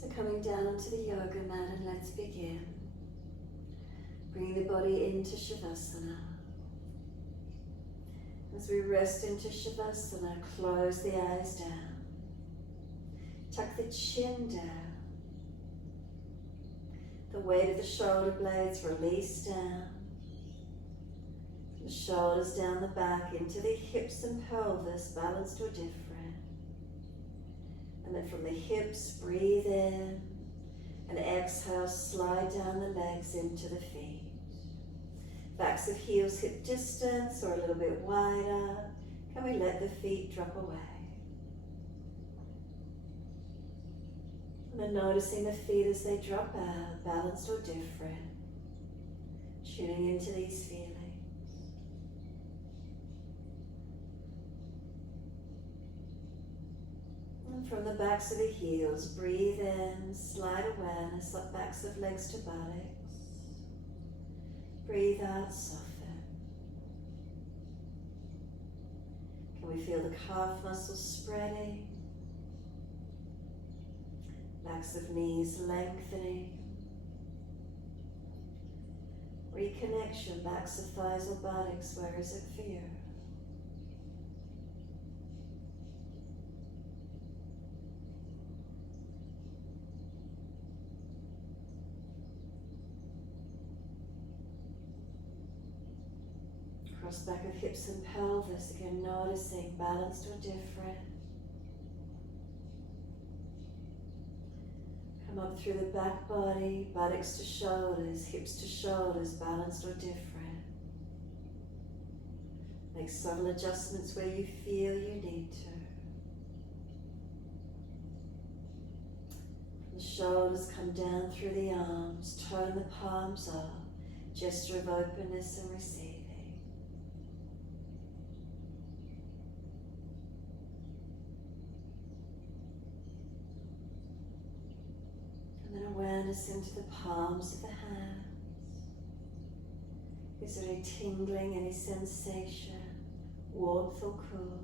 So coming down onto the yoga mat, and let's begin. Bring the body into Shavasana. As we rest into Shavasana, close the eyes down. Tuck the chin down. The weight of the shoulder blades release down. The shoulders down the back into the hips and pelvis, balanced or different. And then from the hips, breathe in. And exhale, slide down the legs into the feet. Backs of heels hip distance or a little bit wider. Can we let the feet drop away? And then noticing the feet as they drop out, balanced or different. Tuning into these feelings. And from the backs of the heels, breathe in, slide awareness up backs of legs to buttocks. Breathe out, soften. Can we feel the calf muscles spreading? Backs of knees lengthening. Reconnection, backs of thighs or buttocks, where is it for you? Cross back of hips and pelvis, again noticing balanced or different. Come up through the back body, buttocks to shoulders, hips to shoulders, balanced or different. Make subtle adjustments where you feel you need to. From the shoulders, come down through the arms, turn the palms up, gesture of openness and receiving. Awareness into the palms of the hands. Is there any tingling, any sensation, warmth or cool?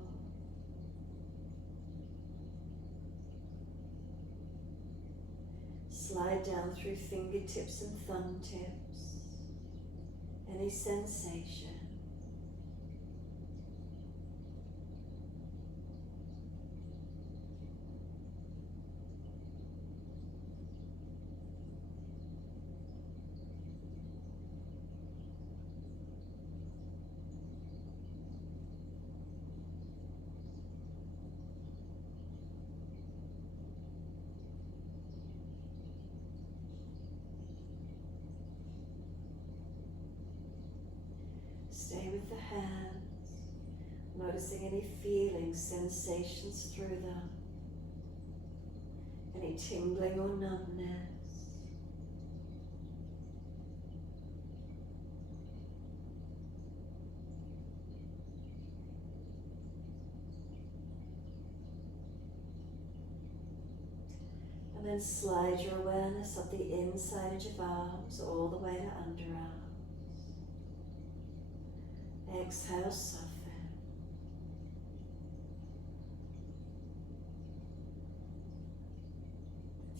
Slide down through fingertips and thumb tips. Any sensation. Stay with the hands, noticing any feelings, sensations through them, any tingling or numbness. And then slide your awareness up the inside edge of arms all the way to underarms. Exhale, soften.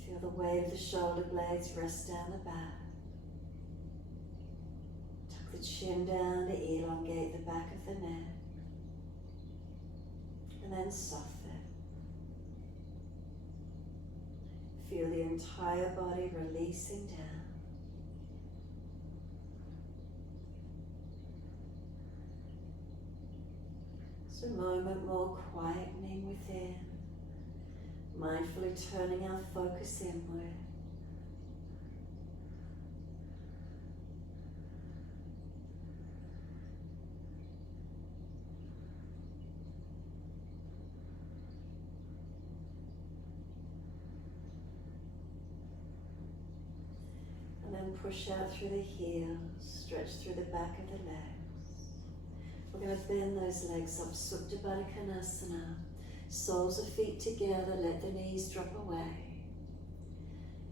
Feel the weight of the shoulder blades rest down the back. Tuck the chin down to elongate the back of the neck. And then soften. Feel the entire body releasing down. A moment more quietening within, mindfully turning our focus inward. And then push out through the heels, stretch through the back of the legs. We're going to bend those legs up, Supta Baddha Konasana. Soles of feet together, let the knees drop away.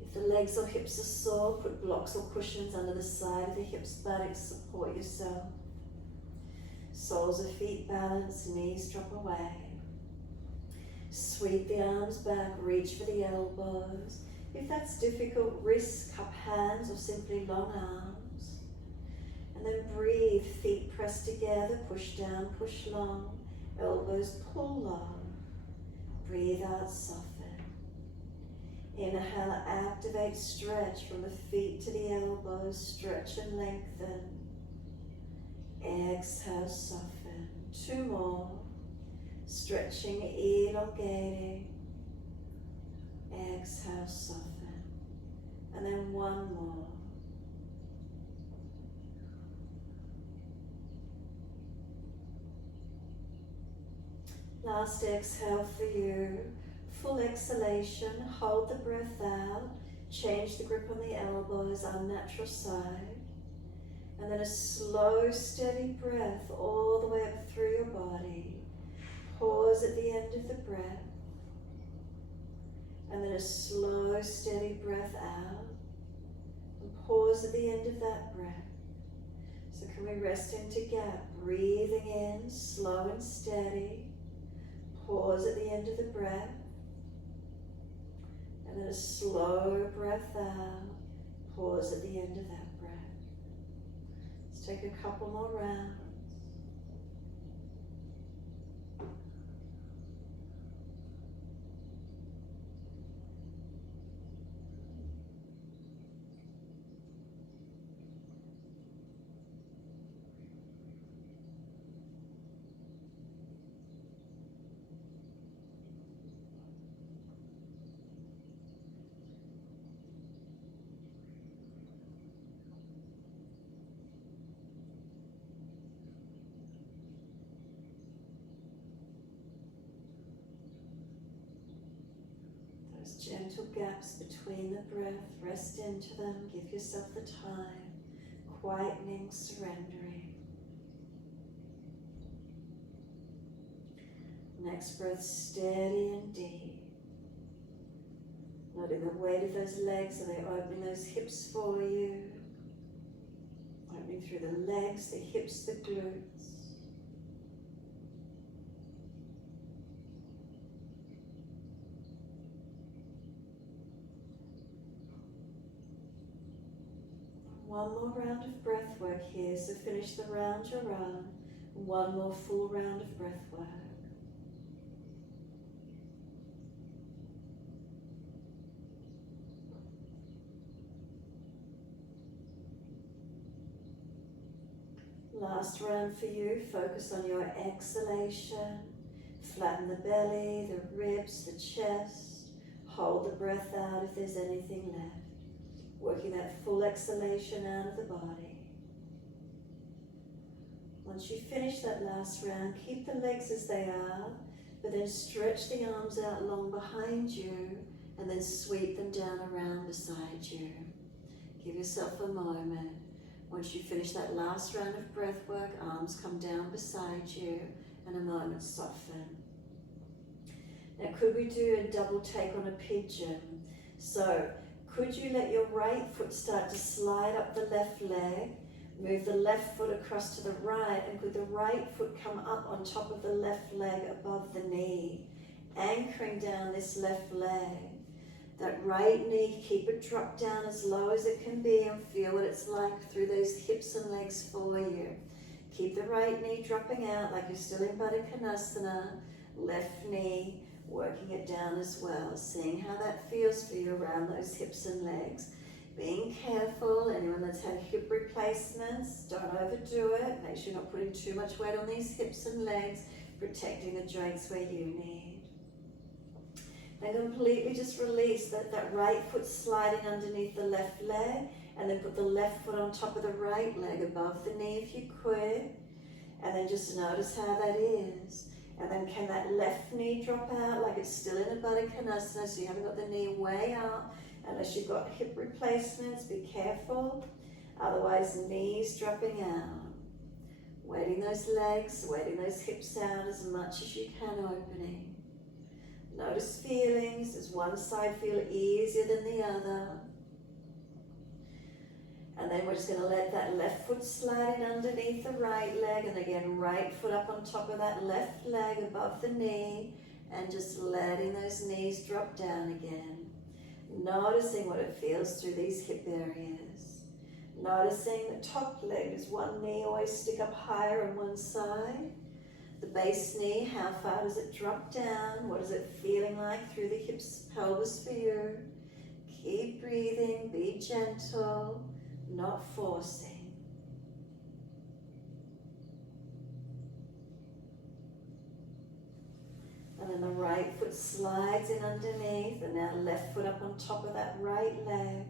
If the legs or hips are sore, put blocks or cushions under the side of the hips, buttocks, support yourself. Soles of feet balanced, knees drop away. Sweep the arms back, reach for the elbows. If that's difficult, wrists, cup hands, or simply long arms. And then breathe, feet pressed together, push down, push long, elbows pull low. Breathe out, soften. Inhale, activate, stretch from the feet to the elbows, stretch and lengthen. Exhale, soften. 2 more. Stretching, elongating. Exhale, soften. And then 1 more. Last exhale for you. Full exhalation, hold the breath out, change the grip on the elbows, unnatural side. And then a slow, steady breath all the way up through your body. Pause at the end of the breath. And then a slow, steady breath out. And pause at the end of that breath. So can we rest into gap? Breathing in, slow and steady. Pause at the end of the breath. And then a slow breath out. Pause at the end of that breath. Let's take a couple more rounds. Gentle gaps between the breath, rest into them, give yourself the time, quietening, surrendering. Next breath, steady and deep. Noting the weight of those legs, are they opening those hips for you? Opening through the legs, the hips, the glutes. One more round of breath work here, so finish the round you're on. 1 more full round of breath work. Last round for you, focus on your exhalation. Flatten the belly, the ribs, the chest. Hold the breath out if there's anything left. Working that full exhalation out of the body. Once you finish that last round, keep the legs as they are, but then stretch the arms out long behind you and then sweep them down around beside you. Give yourself a moment. Once you finish that last round of breath work, arms come down beside you and a moment soften. Now could we do a double take on a pigeon? So could you let your right foot start to slide up the left leg, move the left foot across to the right, and could the right foot come up on top of the left leg above the knee, anchoring down this left leg. That right knee, keep it dropped down as low as it can be and feel what it's like through those hips and legs for you. Keep the right knee dropping out like you're still in Baddha Konasana, left knee, working it down as well, seeing how that feels for you around those hips and legs. Being careful, anyone that's had hip replacements, don't overdo it. Make sure you're not putting too much weight on these hips and legs, protecting the joints where you need. Then completely just release that right foot sliding underneath the left leg, and then put the left foot on top of the right leg above the knee if you could. And then just notice how that is. And then can that left knee drop out like it's still in a Baddha Konasana, so you haven't got the knee way out. Unless you've got hip replacements, be careful. Otherwise, knees dropping out. Weighting those legs, weighting those hips out as much as you can, opening. Notice feelings. Does one side feel easier than the other? And then we're just going to let that left foot slide in underneath the right leg, and again, right foot up on top of that left leg above the knee, and just letting those knees drop down again. Noticing what it feels through these hip areas. Noticing the top leg, does one knee always stick up higher on one side? The base knee, how far does it drop down? What is it feeling like through the hips, pelvis for you? Keep breathing, be gentle, not forcing. And then the right foot slides in underneath, and now left foot up on top of that right leg.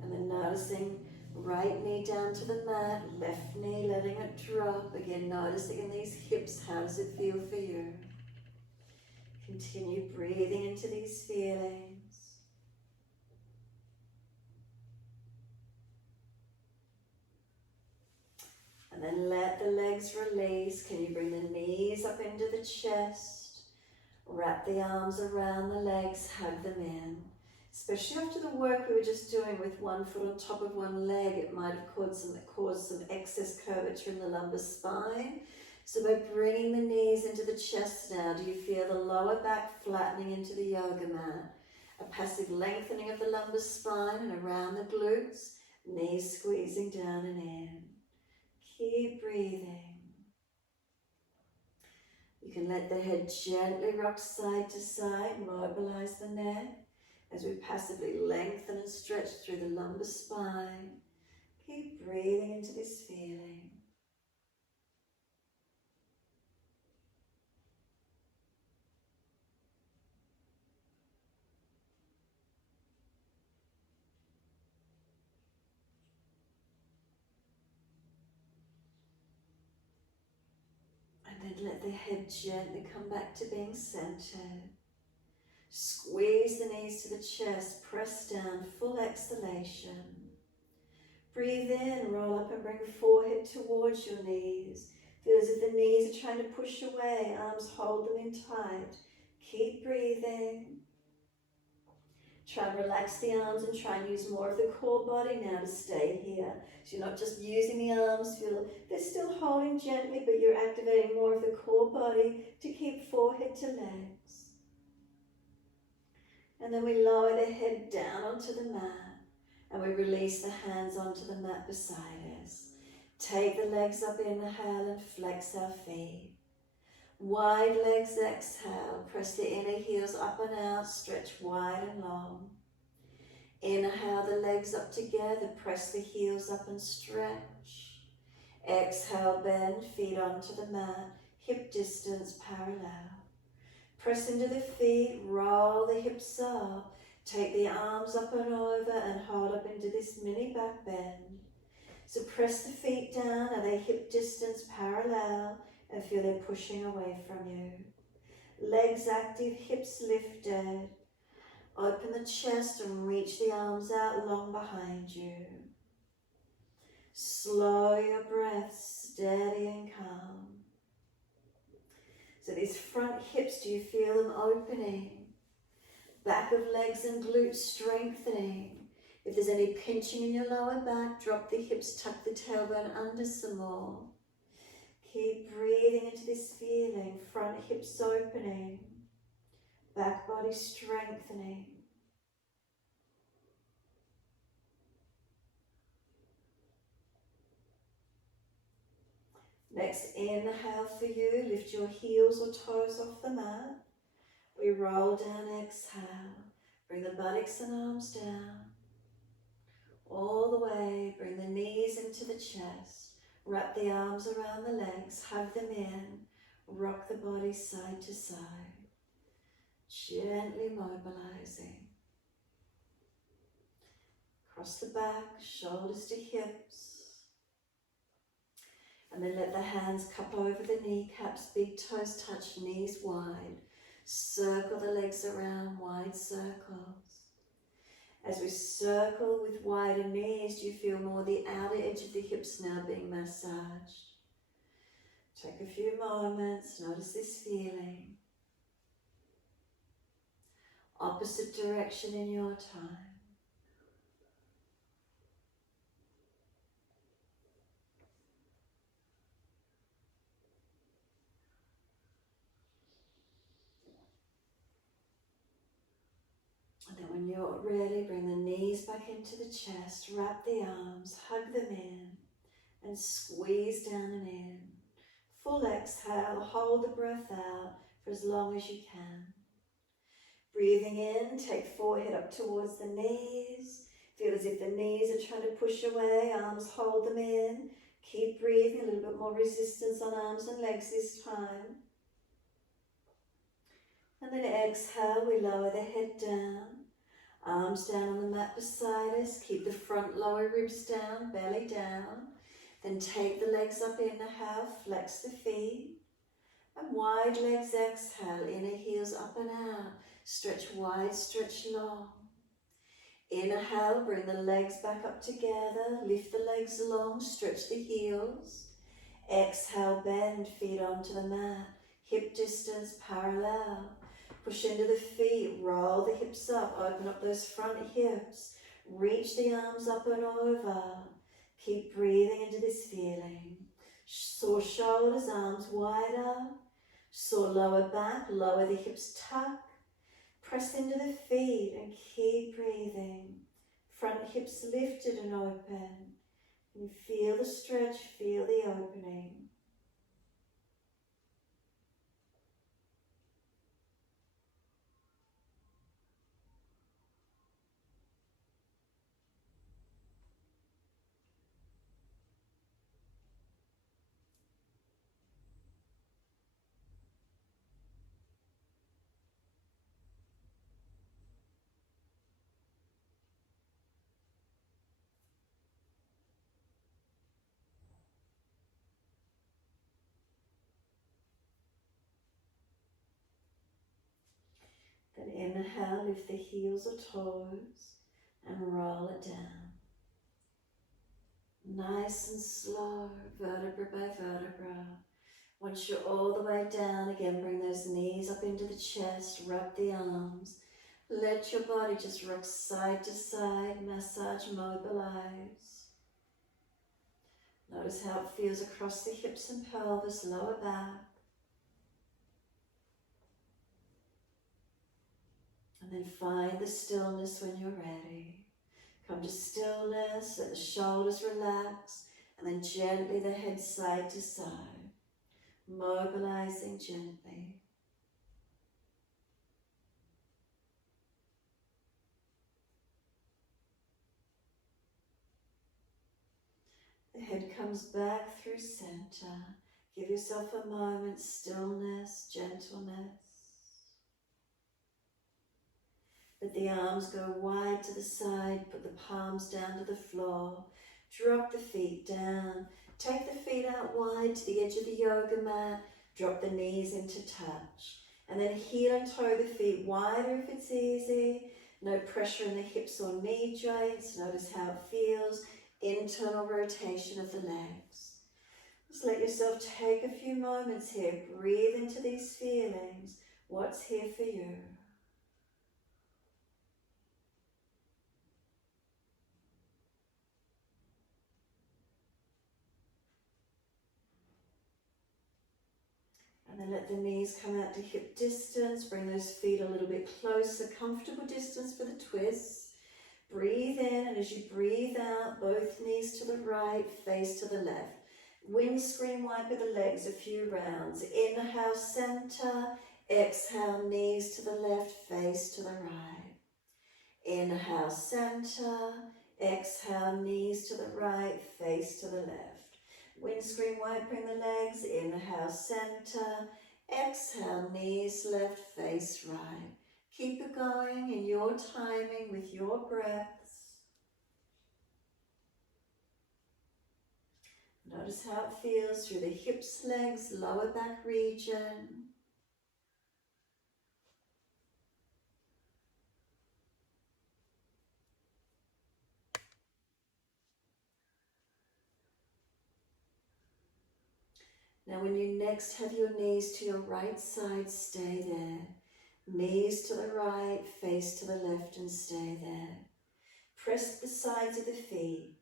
And then noticing right knee down to the mat, left knee letting it drop. Again, noticing in these hips, how does it feel for you? Continue breathing into these feelings. And then let the legs release. Can you bring the knees up into the chest? Wrap the arms around the legs, hug them in. Especially after the work we were just doing with one foot on top of one leg, it might have caused some excess curvature in the lumbar spine. So by bringing the knees into the chest now, do you feel the lower back flattening into the yoga mat? A passive lengthening of the lumbar spine and around the glutes, knees squeezing down and in. Keep breathing. You can let the head gently rock side to side, mobilize the neck as we passively lengthen and stretch through the lumbar spine. Keep breathing into this feeling. And then let the head gently come back to being centered. Squeeze the knees to the chest, press down, full exhalation. Breathe in, roll up and bring forehead towards your knees. Feel as if the knees are trying to push away, arms hold them in tight. Keep breathing. Try and relax the arms and try and use more of the core body now to stay here. So you're not just using the arms, feel they're still holding gently, but you're activating more of the core body to keep forehead to legs. And then we lower the head down onto the mat and we release the hands onto the mat beside us. Take the legs up, inhale and flex our feet. Wide legs, exhale, press the inner heels up and out, stretch wide and long. Inhale the legs up together, press the heels up and stretch. Exhale, bend, feet onto the mat, hip distance parallel. Press into the feet, roll the hips up, take the arms up and over and hold up into this mini back bend. So press the feet down, are they hip distance parallel and feel they're pushing away from you. Legs active, hips lifted. Open the chest and reach the arms out long behind you. Slow your breath, steady and calm. So these front hips, do you feel them opening? Back of legs and glutes strengthening. If there's any pinching in your lower back, drop the hips, tuck the tailbone under some more. Keep breathing into this feeling, front hips opening, back body strengthening. Next inhale for you, lift your heels or toes off the mat. We roll down, exhale. Bring the buttocks and arms down. All the way, bring the knees into the chest. Wrap the arms around the legs, hug them in. Rock the body side to side. Gently mobilizing. Cross the back, shoulders to hips. And then let the hands cup over the kneecaps, big toes touch, knees wide. Circle the legs around, wide circles. As we circle with wider knees, do you feel more the outer edge of the hips now being massaged? Take a few moments, notice this feeling. Opposite direction in your time. And then When you're ready, bring the knees back into the chest, wrap the arms, hug them in, and squeeze down and in. Full exhale, hold the breath out for as long as you can. Breathing in, take forehead up towards the knees. Feel as if the knees are trying to push away, arms hold them in. Keep breathing, a little bit more resistance on arms and legs this time. And then exhale, we lower the head down. Arms down on the mat beside us. Keep the front lower ribs down, belly down. Then take the legs up, inhale, flex the feet. And wide legs, exhale, inner heels up and out. Stretch wide, stretch long. Inhale, bring the legs back up together. Lift the legs long, stretch the heels. Exhale, bend, feet onto the mat. Hip distance parallel. Push into the feet, roll the hips up, open up those front hips. Reach the arms up and over. Keep breathing into this feeling. Sore shoulders, arms wider. Sore lower back, lower the hips, tuck. Press into the feet and keep breathing. Front hips lifted and open. And feel the stretch, feel the opening. Then inhale, lift the heels or toes and roll it down. Nice and slow, vertebra by vertebra. Once you're all the way down, again bring those knees up into the chest, wrap the arms. Let your body just rock side to side, massage, mobilize. Notice how it feels across the hips and pelvis, lower back. And then find the stillness when you're ready. Come to stillness, let the shoulders relax, and then gently the head side to side, mobilizing gently. The head comes back through center. Give yourself a moment, stillness, gentleness. Let the arms go wide to the side, put the palms down to the floor. Drop the feet down. Take the feet out wide to the edge of the yoga mat. Drop the knees into touch. And then heel and toe the feet wider if it's easy. No pressure in the hips or knee joints. Notice how it feels. Internal rotation of the legs. Just let yourself take a few moments here. Breathe into these feelings. What's here for you? And then let the knees come out to hip distance. Bring those feet a little bit closer. Comfortable distance for the twists. Breathe in, and as you breathe out, both knees to the right, face to the left. Windscreen wiper the legs a few rounds. Inhale, center. Exhale, knees to the left, face to the right. Inhale, center. Exhale, knees to the right, face to the left. Windscreen wipering the legs. Inhale, center. Exhale, knees left, face right. Keep it going in your timing with your breaths. Notice how it feels through the hips, legs, lower back region. Now when you next have your knees to your right side, stay there. Knees to the right, face to the left, and stay there. Press the sides of the feet.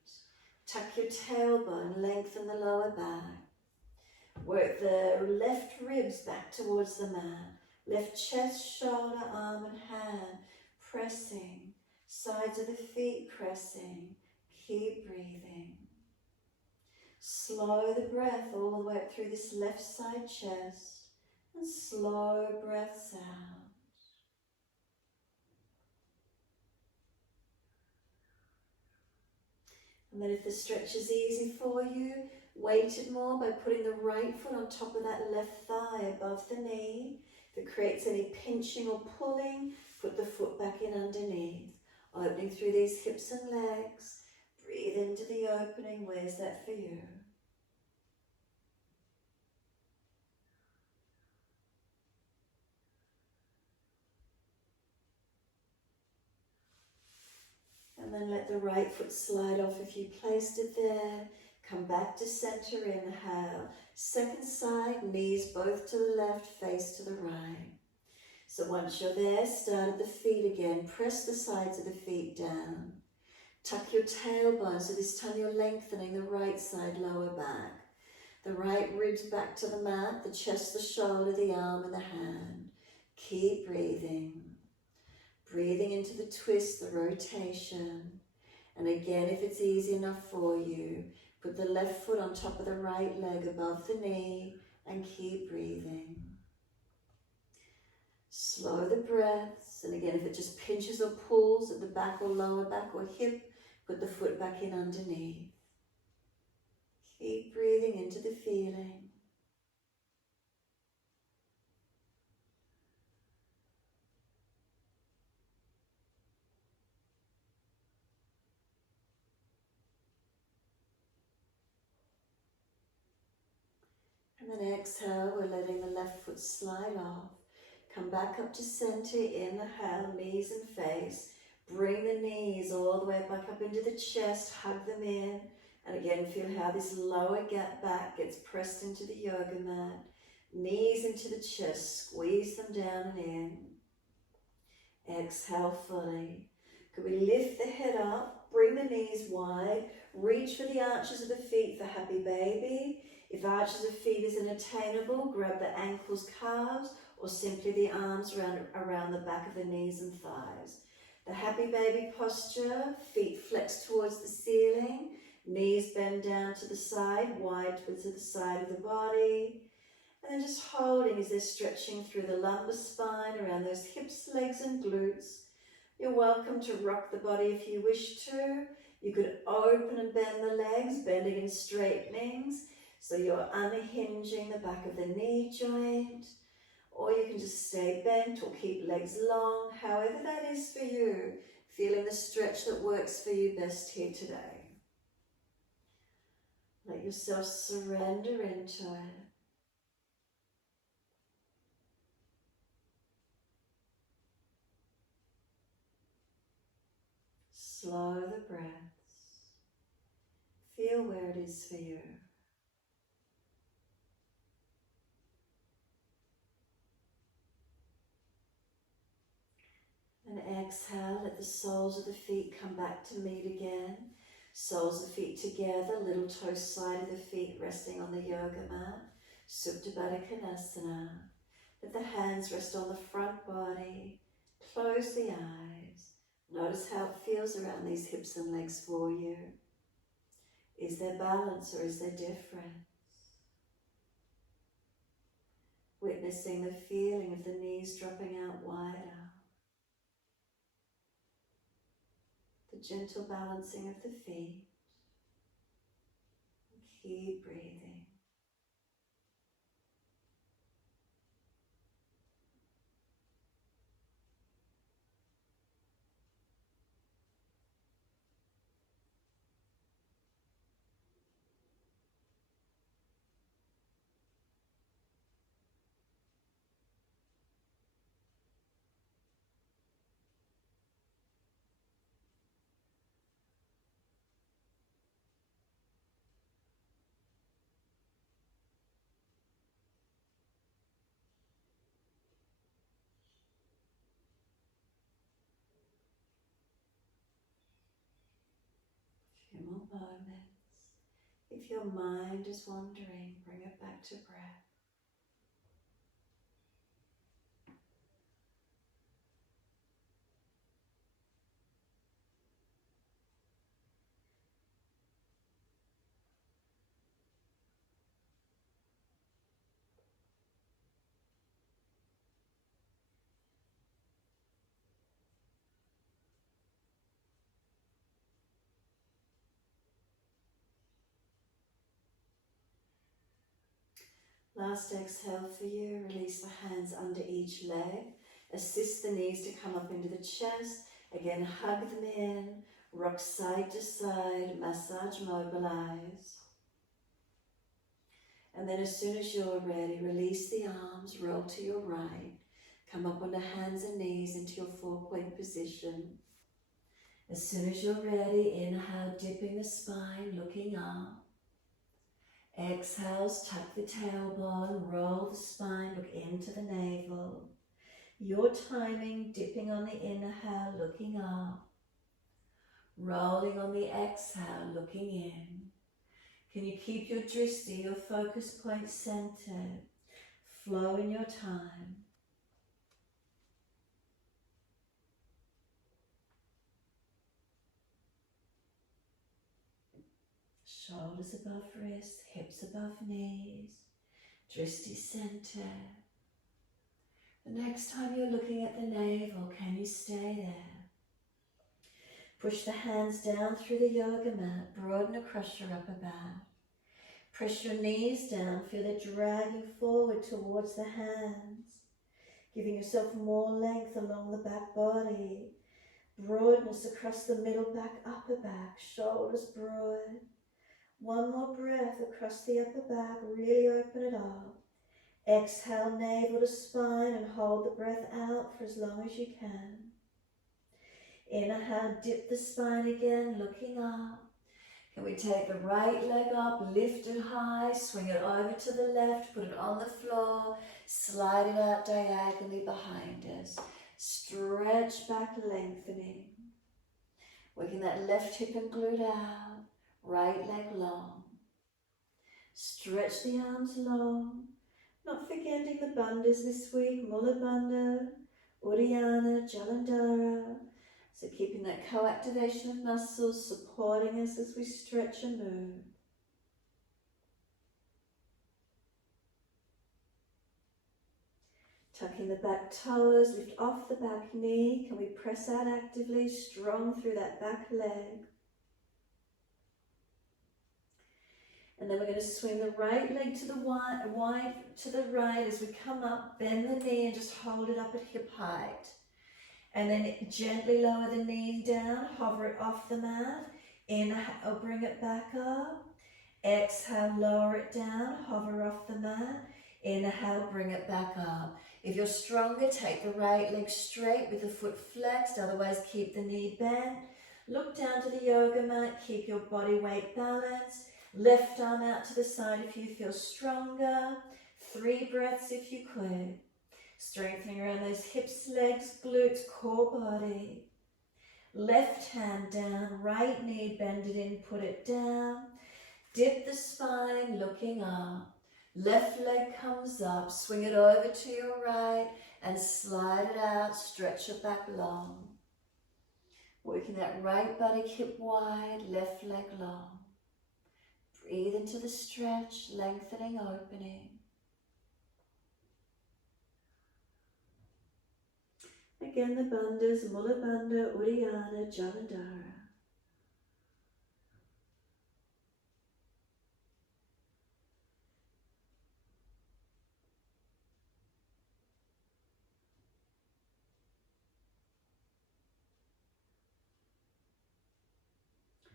Tuck your tailbone, lengthen the lower back. Work the left ribs back towards the mat. Left chest, shoulder, arm and hand. pressing, sides of the feet pressing. Keep breathing. Slow the breath all the way up through this left side chest and slow breaths out. And then if the stretch is easy for you, weight it more by putting the right foot on top of that left thigh above the knee. If it creates any pinching or pulling, put the foot back in underneath. Opening through these hips and legs. Breathe into the opening. Where's that for you? And then let the right foot slide off if you placed it there. Come back to center, inhale. Second side, knees both to the left, face to the right. So once you're there, start at the feet again. Press the sides of the feet down. Tuck your tailbone, so this time you're lengthening the right side lower back. The right ribs back to the mat, the chest, the shoulder, the arm and the hand. Keep breathing. Breathing into the twist, the rotation. And again, if it's easy enough for you, put the left foot on top of the right leg above the knee and keep breathing. Slow the breaths. And again, if it just pinches or pulls at the back or lower back or hip, put the foot back in underneath. Keep breathing into the feeling. And then exhale, we're letting the left foot slide off. Come back up to center, inhale, knees and face. Bring the knees all the way back up into the chest, hug them in. And again, feel how this lower back gets pressed into the yoga mat. Knees into the chest, squeeze them down and in. Exhale fully. Could we lift the head up, bring the knees wide, reach for the arches of the feet for happy baby. If arches of feet is unattainable, grab the ankles, calves, or simply the arms around the back of the knees and thighs. The happy baby posture, feet flex towards the ceiling, knees bend down to the side, wide to the side of the body. And then just holding as they're stretching through the lumbar spine, around those hips, legs and glutes. You're welcome to rock the body if you wish to. You could open and bend the legs, bending and straightening. So you're unhinging the back of the knee joint. Or you can just stay bent or keep legs long, however that is for you. Feeling the stretch that works for you best here today. Let yourself surrender into it. Slow the breaths. Feel where it is for you. And exhale, let the soles of the feet come back to meet again. Soles of the feet together, little toe side of the feet resting on the yoga mat. Supta Baddha Konasana. Let the hands rest on the front body. Close the eyes. Notice how it feels around these hips and legs for you. Is there balance or is there difference? Witnessing the feeling of the knees dropping out wider. The gentle balancing of the feet. Keep breathing. Few more moments. If your mind is wandering, bring it back to breath. Last exhale for you. Release the hands under each leg. Assist the knees to come up into the chest. Again, hug them in. Rock side to side. Massage, mobilize. And then as soon as you're ready, release the arms. Roll to your right. Come up onto hands and knees into your 4-point position. As soon as you're ready, inhale, dipping the spine, looking up. Exhales, tuck the tailbone, roll the spine, look into the navel. Your timing, dipping on the inhale, looking up. Rolling on the exhale, looking in. Can you keep your drishti, your focus point centered? Flow in your time. Shoulders above wrists, hips above knees. Drishti center. The next time you're looking at the navel, can you stay there? Push the hands down through the yoga mat, broaden across your upper back. Press your knees down, feel it dragging forward towards the hands, giving yourself more length along the back body, broadness across the middle back, upper back, shoulders broad. One more breath across the upper back, really open it up. Exhale, navel to spine, and hold the breath out for as long as you can. Inhale, dip the spine again, looking up. Can we take the right leg up, lift it high, swing it over to the left, put it on the floor, slide it out diagonally behind us. Stretch back, lengthening. Working that left hip and glute out, right leg long. Stretch the arms long. Not forgetting the bandhas this week, Mula Bandha, Uddiyana, Jalandhara. So keeping that co-activation of muscles, supporting us as we stretch and move. Tucking the back toes, lift off the back knee. Can we press out actively, strong through that back leg? And then we're going to swing the right leg to the wide to the right as we come up, bend the knee and just hold it up at hip height. And then gently lower the knee down, hover it off the mat. Inhale, bring it back up. Exhale, lower it down, hover off the mat. Inhale, bring it back up. If you're stronger, take the right leg straight with the foot flexed, otherwise keep the knee bent. Look down to the yoga mat, keep your body weight balanced. Left arm out to the side if you feel stronger. 3 breaths if you could. Strengthening around those hips, legs, glutes, core body. Left hand down, right knee, bend it in, put it down. Dip the spine, looking up. Left leg comes up, swing it over to your right and slide it out, stretch it back long. Working that right buttock hip wide, left leg long. Breathe into the stretch, lengthening, opening. Again, the bandhas, Mula Bandha, Uddiyana, Jalandhara.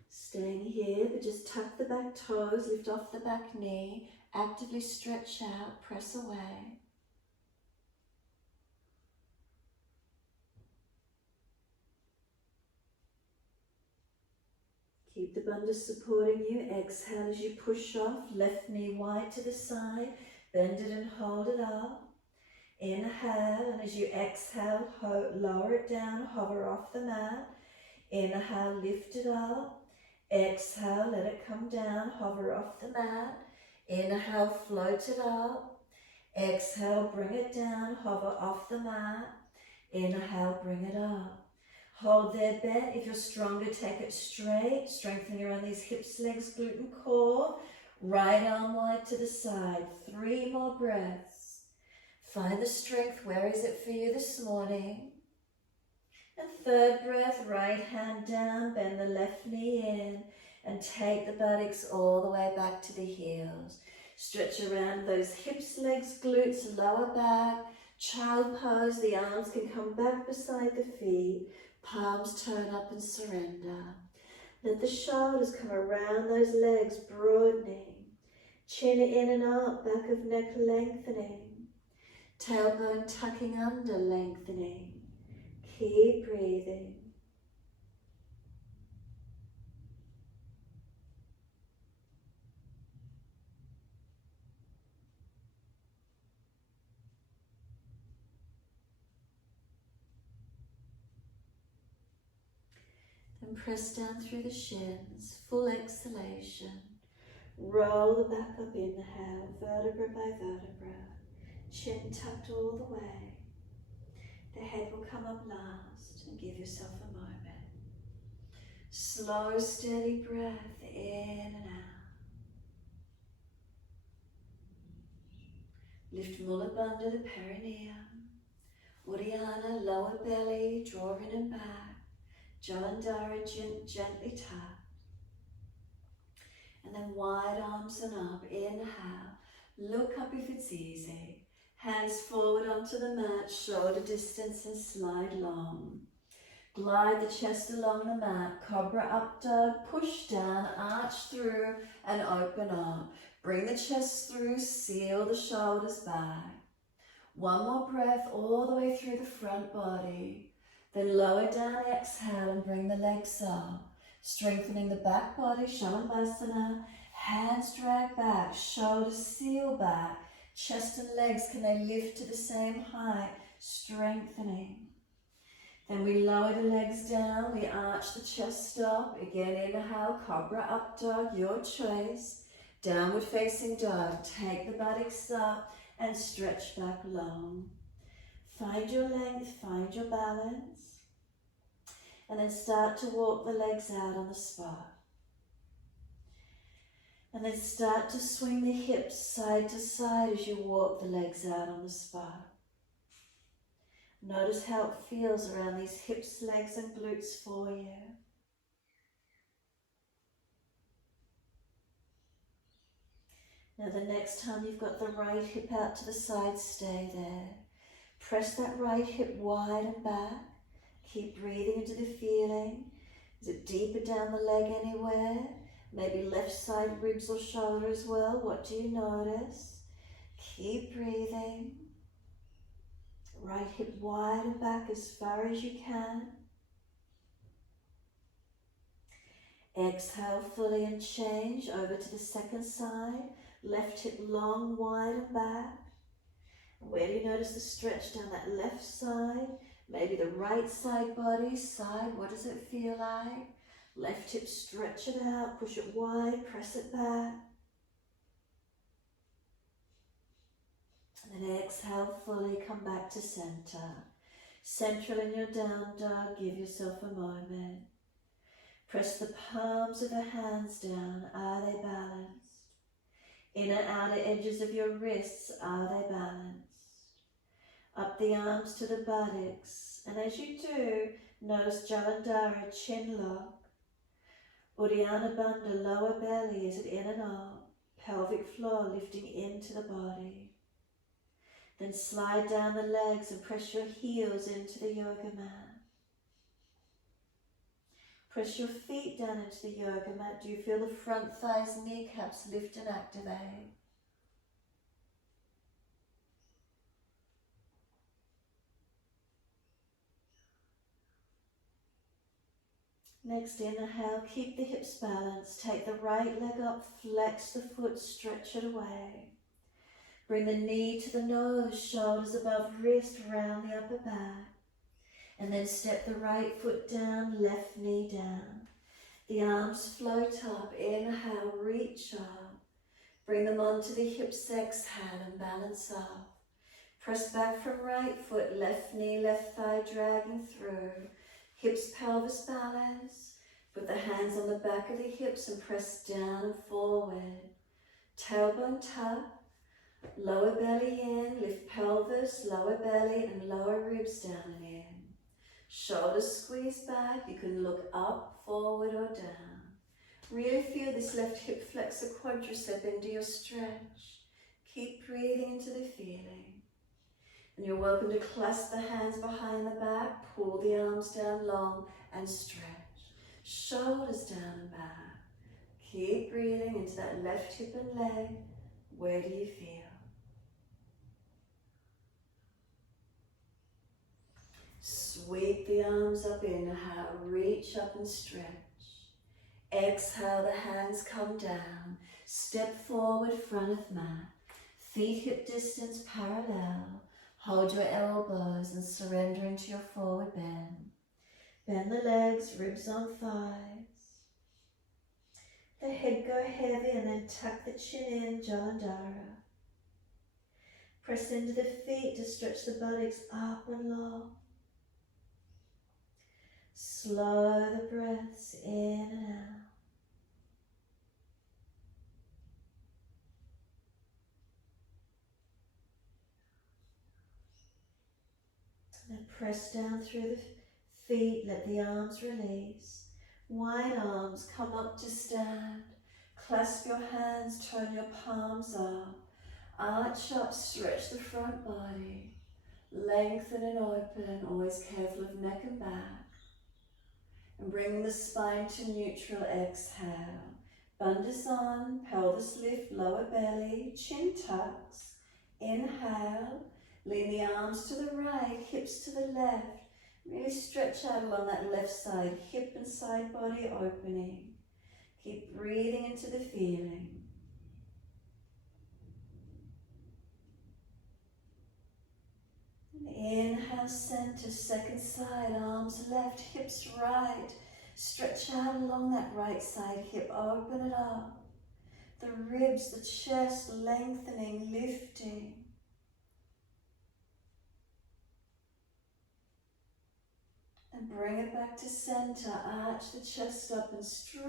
Staying here, but just tuck the back toes, lift off the back knee, actively stretch out, press away. Keep the bandhas supporting you. Exhale as you push off, left knee wide to the side, bend it and hold it up. Inhale, and as you exhale, lower it down, hover off the mat. Inhale, lift it up. Exhale, let it come down, hover off the mat. Inhale, float it up. Exhale, bring it down, hover off the mat. Inhale, bring it up. Hold there, bent. If you're stronger, take it straight, strengthening around these hips, legs, glute and core. Right arm wide to the side. 3 more breaths. Find the strength. Where is it for you this morning? And 3rd breath, right hand down, bend the left knee in and take the buttocks all the way back to the heels. Stretch around those hips, legs, glutes, lower back. Child pose, the arms can come back beside the feet. Palms turn up and surrender. Let the shoulders come around those legs, broadening. Chin in and up, back of neck lengthening. Tailbone tucking under, lengthening. Keep breathing. And press down through the shins, full exhalation. Roll the back up, inhale, vertebra by vertebra. Chin tucked all the way. The head will come up last, and give yourself a moment. Slow, steady breath in and out. Lift Mulabandha, the perineum. Uddiyana, lower belly, draw in and back. Jalandhara, gently tap. And then wide arms and up, inhale. Look up if it's easy. Hands forward onto the mat, shoulder distance and slide long. Glide the chest along the mat, cobra up dog, push down, arch through and open up. Bring the chest through, seal the shoulders back. One more breath all the way through the front body. Then lower down, exhale and bring the legs up. Strengthening the back body, Shavasana. Hands drag back, shoulders seal back. Chest and legs, can they lift to the same height? Strengthening. Then we lower the legs down, we arch the chest up. Again, inhale, cobra up dog, your choice. Downward facing dog, take the buttocks up and stretch back long. Find your length, find your balance. And then start to walk the legs out on the spot. And then start to swing the hips side to side as you walk the legs out on the spot. Notice how it feels around these hips, legs and glutes for you. Now the next time you've got the right hip out to the side, stay there. Press that right hip wide and back. Keep breathing into the feeling. Is it deeper down the leg anywhere? Maybe left side ribs or shoulder as well. What do you notice? Keep breathing. Right hip wide and back as far as you can. Exhale fully and change over to the second side. Left hip long, wide and back. Where do you notice the stretch down that left side? Maybe the right side body, side, what does it feel like? Left hip, stretch it out, push it wide, press it back. And then exhale fully, come back to center. Central in your down dog, give yourself a moment. Press the palms of the hands down, are they balanced? Inner outer edges of your wrists, are they balanced? Up the arms to the buttocks, and as you do, notice Jalandhara, chin lock. Uddiyana Bandha, lower belly, is it in and up? Pelvic floor lifting into the body. Then slide down the legs and press your heels into the yoga mat. Press your feet down into the yoga mat. Do you feel the front thighs, kneecaps lift and activate? Next inhale, keep the hips balanced. Take the right leg up, flex the foot, stretch it away. Bring the knee to the nose, shoulders above wrist, round the upper back. And then step the right foot down, left knee down. The arms float up, inhale, reach up. Bring them onto the hips, exhale and balance up. Press back from right foot, left knee, left thigh dragging through. Hips, pelvis balance. Put the hands on the back of the hips and press down and forward. Tailbone tuck. Lower belly in, lift pelvis, lower belly and lower ribs down and in. Shoulders squeeze back, you can look up, forward or down. Really feel this left hip flexor quadricep into your stretch. Keep breathing into the feeling. And you're welcome to clasp the hands behind the back, pull the arms down long and stretch. Shoulders down and back. Keep breathing into that left hip and leg. Where do you feel? Sweep the arms up, inhale, reach up and stretch. Exhale, the hands come down. Step forward, front of mat. Feet hip distance parallel. Hold your elbows and surrender into your forward bend. Bend the legs, ribs on thighs. The head go heavy and then tuck the chin in, Jalandhara. Press into the feet to stretch the buttocks up and long. Slow the breaths in and out. And then press down through the feet, let the arms release. Wide arms, come up to stand. Clasp your hands, turn your palms up. Arch up, stretch the front body. Lengthen and open, always careful of neck and back. And bring the spine to neutral, exhale. Bandhas on, pelvis lift, lower belly, chin tucks. Inhale, lean the arms to the right, hips to the left. Really stretch out along that left side, hip and side body opening. Keep breathing into the feeling. Inhale, center, second side, arms left, hips right. Stretch out along that right side hip, open it up. The ribs, the chest lengthening, lifting. And bring it back to center, arch the chest up and stretch.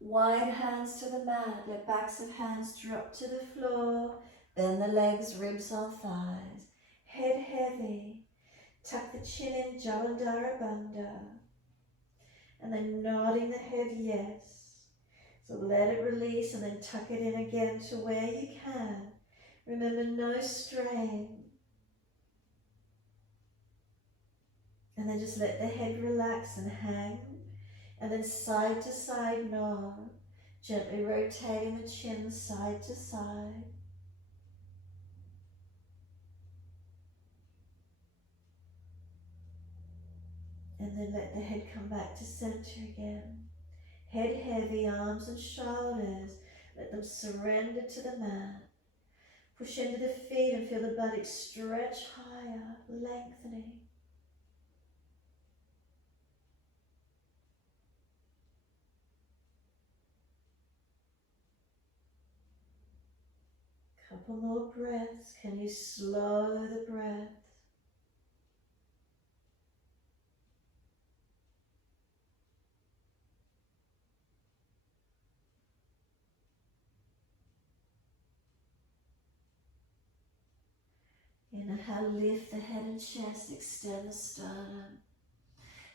Wide hands to the mat, let backs of hands drop to the floor. Bend the legs, ribs on thighs. Head heavy, tuck the chin in, Jalandhara Bandha. And then nodding the head yes. So let it release and then tuck it in again to where you can. Remember, no strain. And then just let the head relax and hang. And then side to side nod. Gently rotating the chin side to side. And then let the head come back to center again. Head heavy, arms and shoulders. Let them surrender to the mat. Push into the feet and feel the buttocks stretch higher, lengthening. Couple more breaths. Can you slow the breath? Inhale, lift the head and chest, extend the sternum.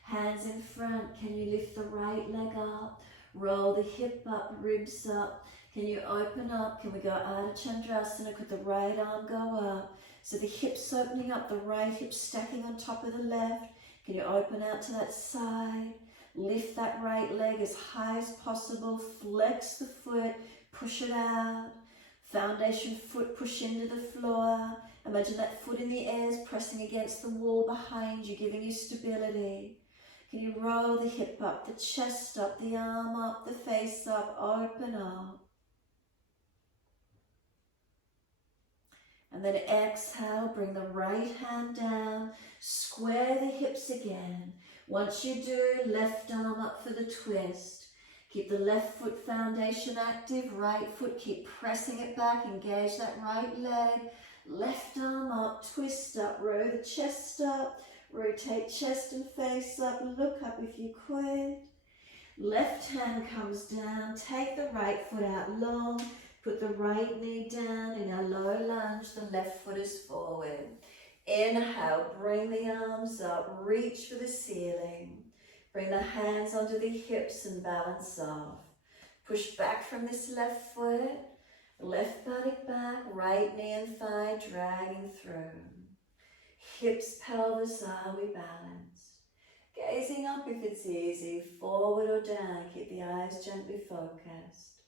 Hands in front, can you lift the right leg up? Roll the hip up, ribs up. Can you open up? Can we go Ardha Chandrasana? Could the right arm go up? So the hips opening up, the right hip stacking on top of the left. Can you open out to that side? Lift that right leg as high as possible. Flex the foot, push it out. Foundation foot, push into the floor. Imagine that foot in the air is pressing against the wall behind you, giving you stability. Can you roll the hip up, the chest up, the arm up, the face up, open up. And then exhale, bring the right hand down, square the hips again. Once you do, left arm up for the twist. Keep the left foot foundation active, right foot, keep pressing it back, engage that right leg. Left arm up, twist up, row the chest up, rotate chest and face up, look up if you quit. Left hand comes down, take the right foot out long, put the right knee down in a low lunge, the left foot is forward. Inhale, bring the arms up, reach for the ceiling. Bring the hands onto the hips and balance off. Push back from this left foot, left buttock back, right knee and thigh dragging through. Hips, pelvis, are we balanced? Gazing up if it's easy, forward or down, keep the eyes gently focused.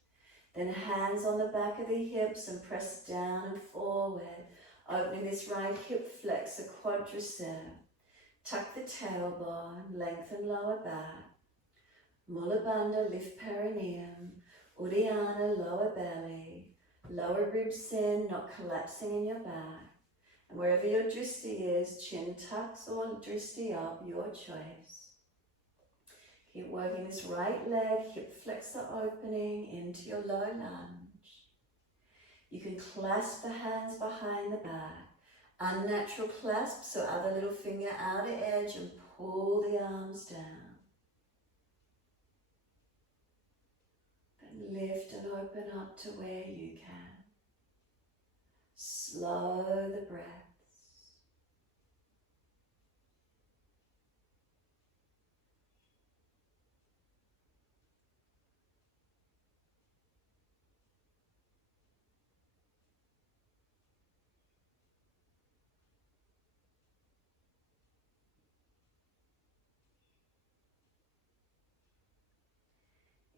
Then hands on the back of the hips and press down and forward, opening this right hip flexor quadricep. Tuck the tailbone, lengthen lower back. Mula Bandha, lift perineum. Uddiyana, lower belly. Lower ribs in, not collapsing in your back. And wherever your drishti is, chin tucks or drishti up, your choice. Keep working this right leg, hip flexor opening into your low lunge. You can clasp the hands behind the back. Unnatural clasp, so other little finger outer edge and pull the arms down. Then lift and open up to where you can. Slow the breaths.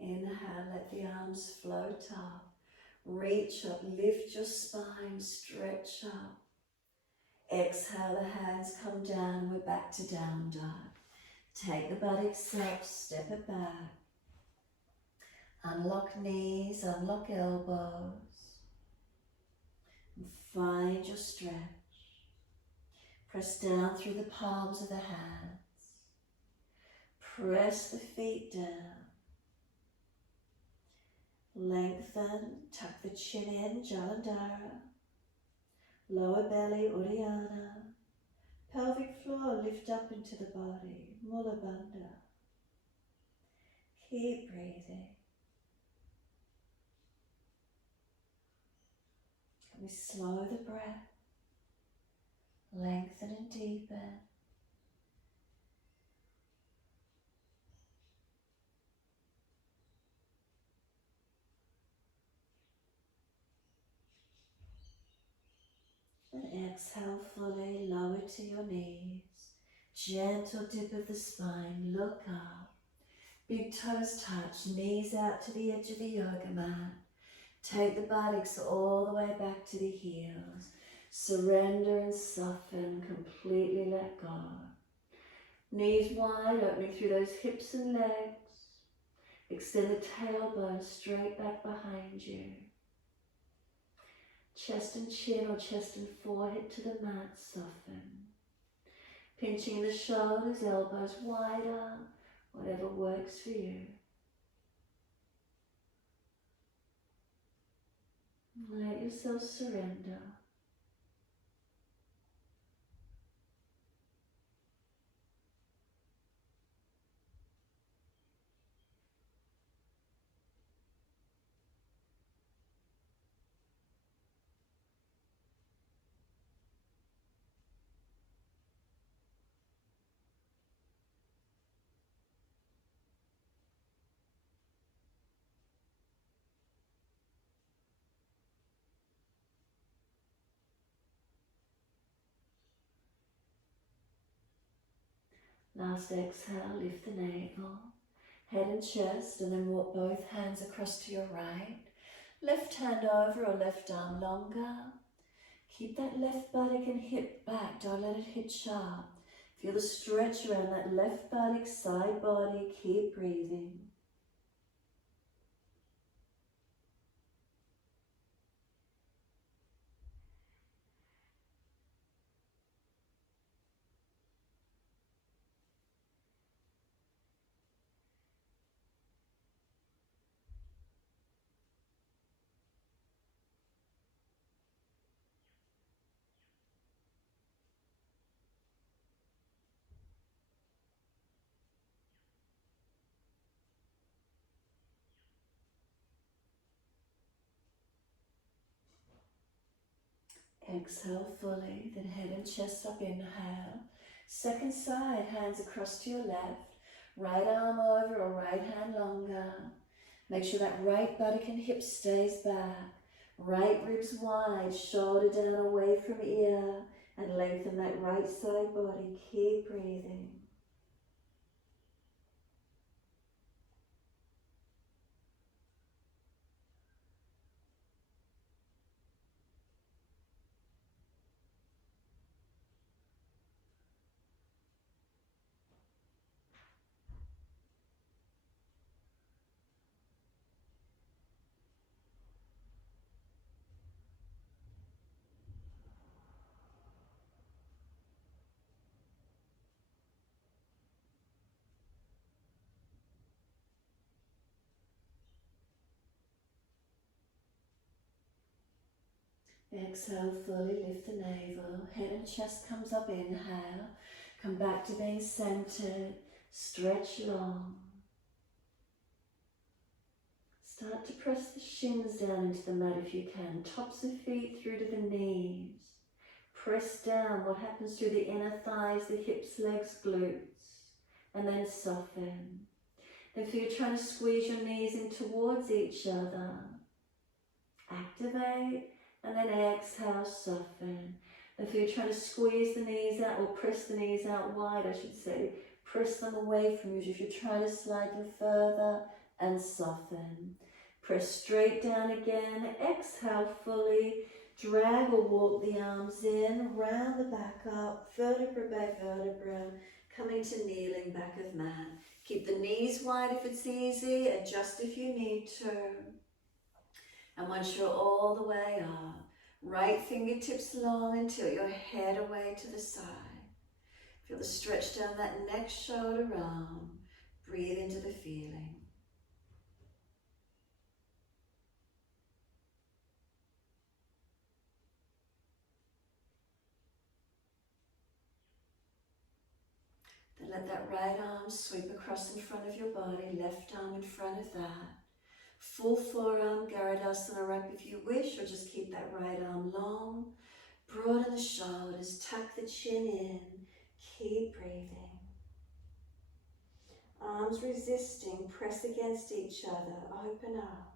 Inhale, let the arms float up. Reach up, lift your spine, stretch up. Exhale, the hands come down, we're back to down dog. Take the buttocks up, step it back. Unlock knees, unlock elbows. And find your stretch. Press down through the palms of the hands. Press the feet down. Lengthen, tuck the chin in, Jalandhara. Lower belly, Uddiyana. Pelvic floor, lift up into the body, Mula Bandha. Keep breathing. Can we slow the breath, lengthen and deepen. And exhale fully, lower to your knees. Gentle dip of the spine, look up. Big toes touch, knees out to the edge of the yoga mat. Take the buttocks all the way back to the heels. Surrender and soften, completely let go. Knees wide, opening through those hips and legs. Extend the tailbone straight back behind you. Chest and chin or chest and forehead to the mat, soften. Pinching the shoulders, elbows wider, whatever works for you. Let yourself surrender. Last exhale, lift the navel, head and chest, and then walk both hands across to your right. Left hand over or left arm longer. Keep that left buttock and hip back, don't let it hit sharp. Feel the stretch around that left buttock, side body, keep breathing. Exhale fully, then head and chest up, inhale. Second side, hands across to your left. Right arm over or right hand longer. Make sure that right buttock and hip stays back. Right ribs wide, shoulder down away from ear, and lengthen that right side body. Keep breathing. Exhale, fully lift the navel. Head and chest comes up, inhale. Come back to being centered. Stretch long. Start to press the shins down into the mat if you can. Tops of feet through to the knees. Press down. What happens through the inner thighs, the hips, legs, glutes. And then soften. Then feel you're trying to squeeze your knees in towards each other. Activate. And then exhale, soften. And feel you're trying to squeeze the knees out, or press the knees out wide, I should say. Press them away from you as if you're trying to slide them further, and soften. Press straight down again. Exhale fully. Drag or walk the arms in, round the back up, vertebra by vertebra, coming to kneeling back of mat. Keep the knees wide if it's easy, adjust if you need to. And once you're all the way up, right fingertips long and tilt your head away to the side. Feel the stretch down that neck, shoulder, arm. Breathe into the feeling. Then let that right arm sweep across in front of your body, left arm in front of that. Full forearm, Garudasana wrap if you wish, or just keep that right arm long. Broaden the shoulders, tuck the chin in, keep breathing. Arms resisting, press against each other, open up.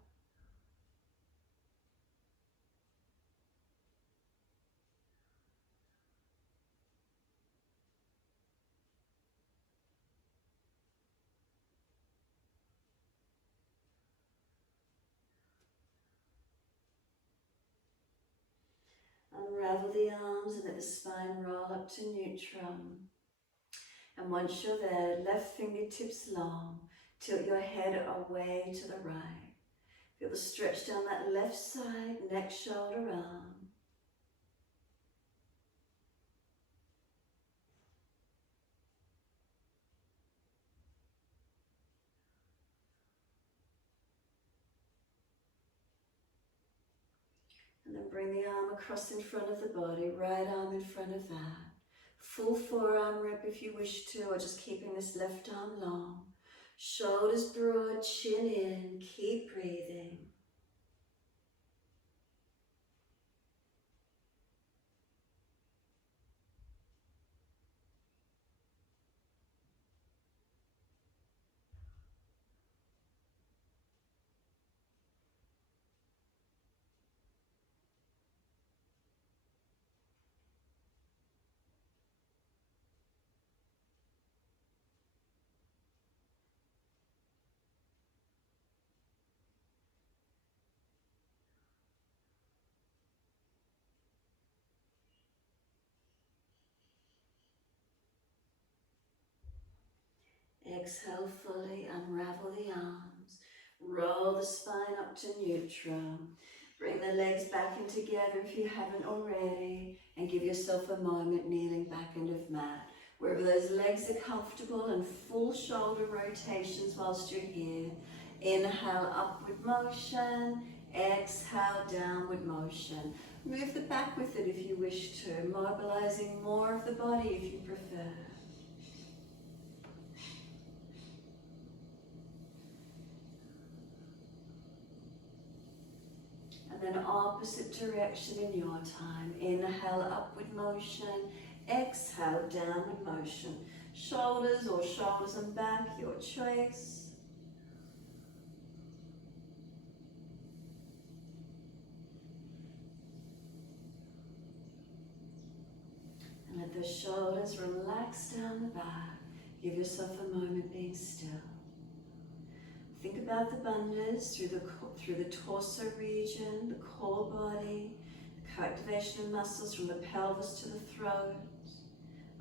Unravel the arms and let the spine roll up to neutral. And once you're there, left fingertips long, tilt your head away to the right. Feel the stretch down that left side, neck, shoulder, arm. And then bring the arm across in front of the body, right arm in front of that. Full forearm rep if you wish to, or just keeping this left arm long. Shoulders broad, chin in, keep breathing. Exhale fully, unravel the arms. Roll the spine up to neutral. Bring the legs back in together if you haven't already. And give yourself a moment kneeling back end of mat. Wherever those legs are comfortable, and full shoulder rotations whilst you're here. Inhale, upward motion. Exhale, downward motion. Move the back with it if you wish to, mobilizing more of the body if you prefer. And then opposite direction in your time. Inhale, upward motion. Exhale, downward motion. Shoulders or shoulders and back, your choice. And let those shoulders relax down the back. Give yourself a moment being still. Think about the bandhas through the torso region, the core body, the activation of muscles from the pelvis to the throat,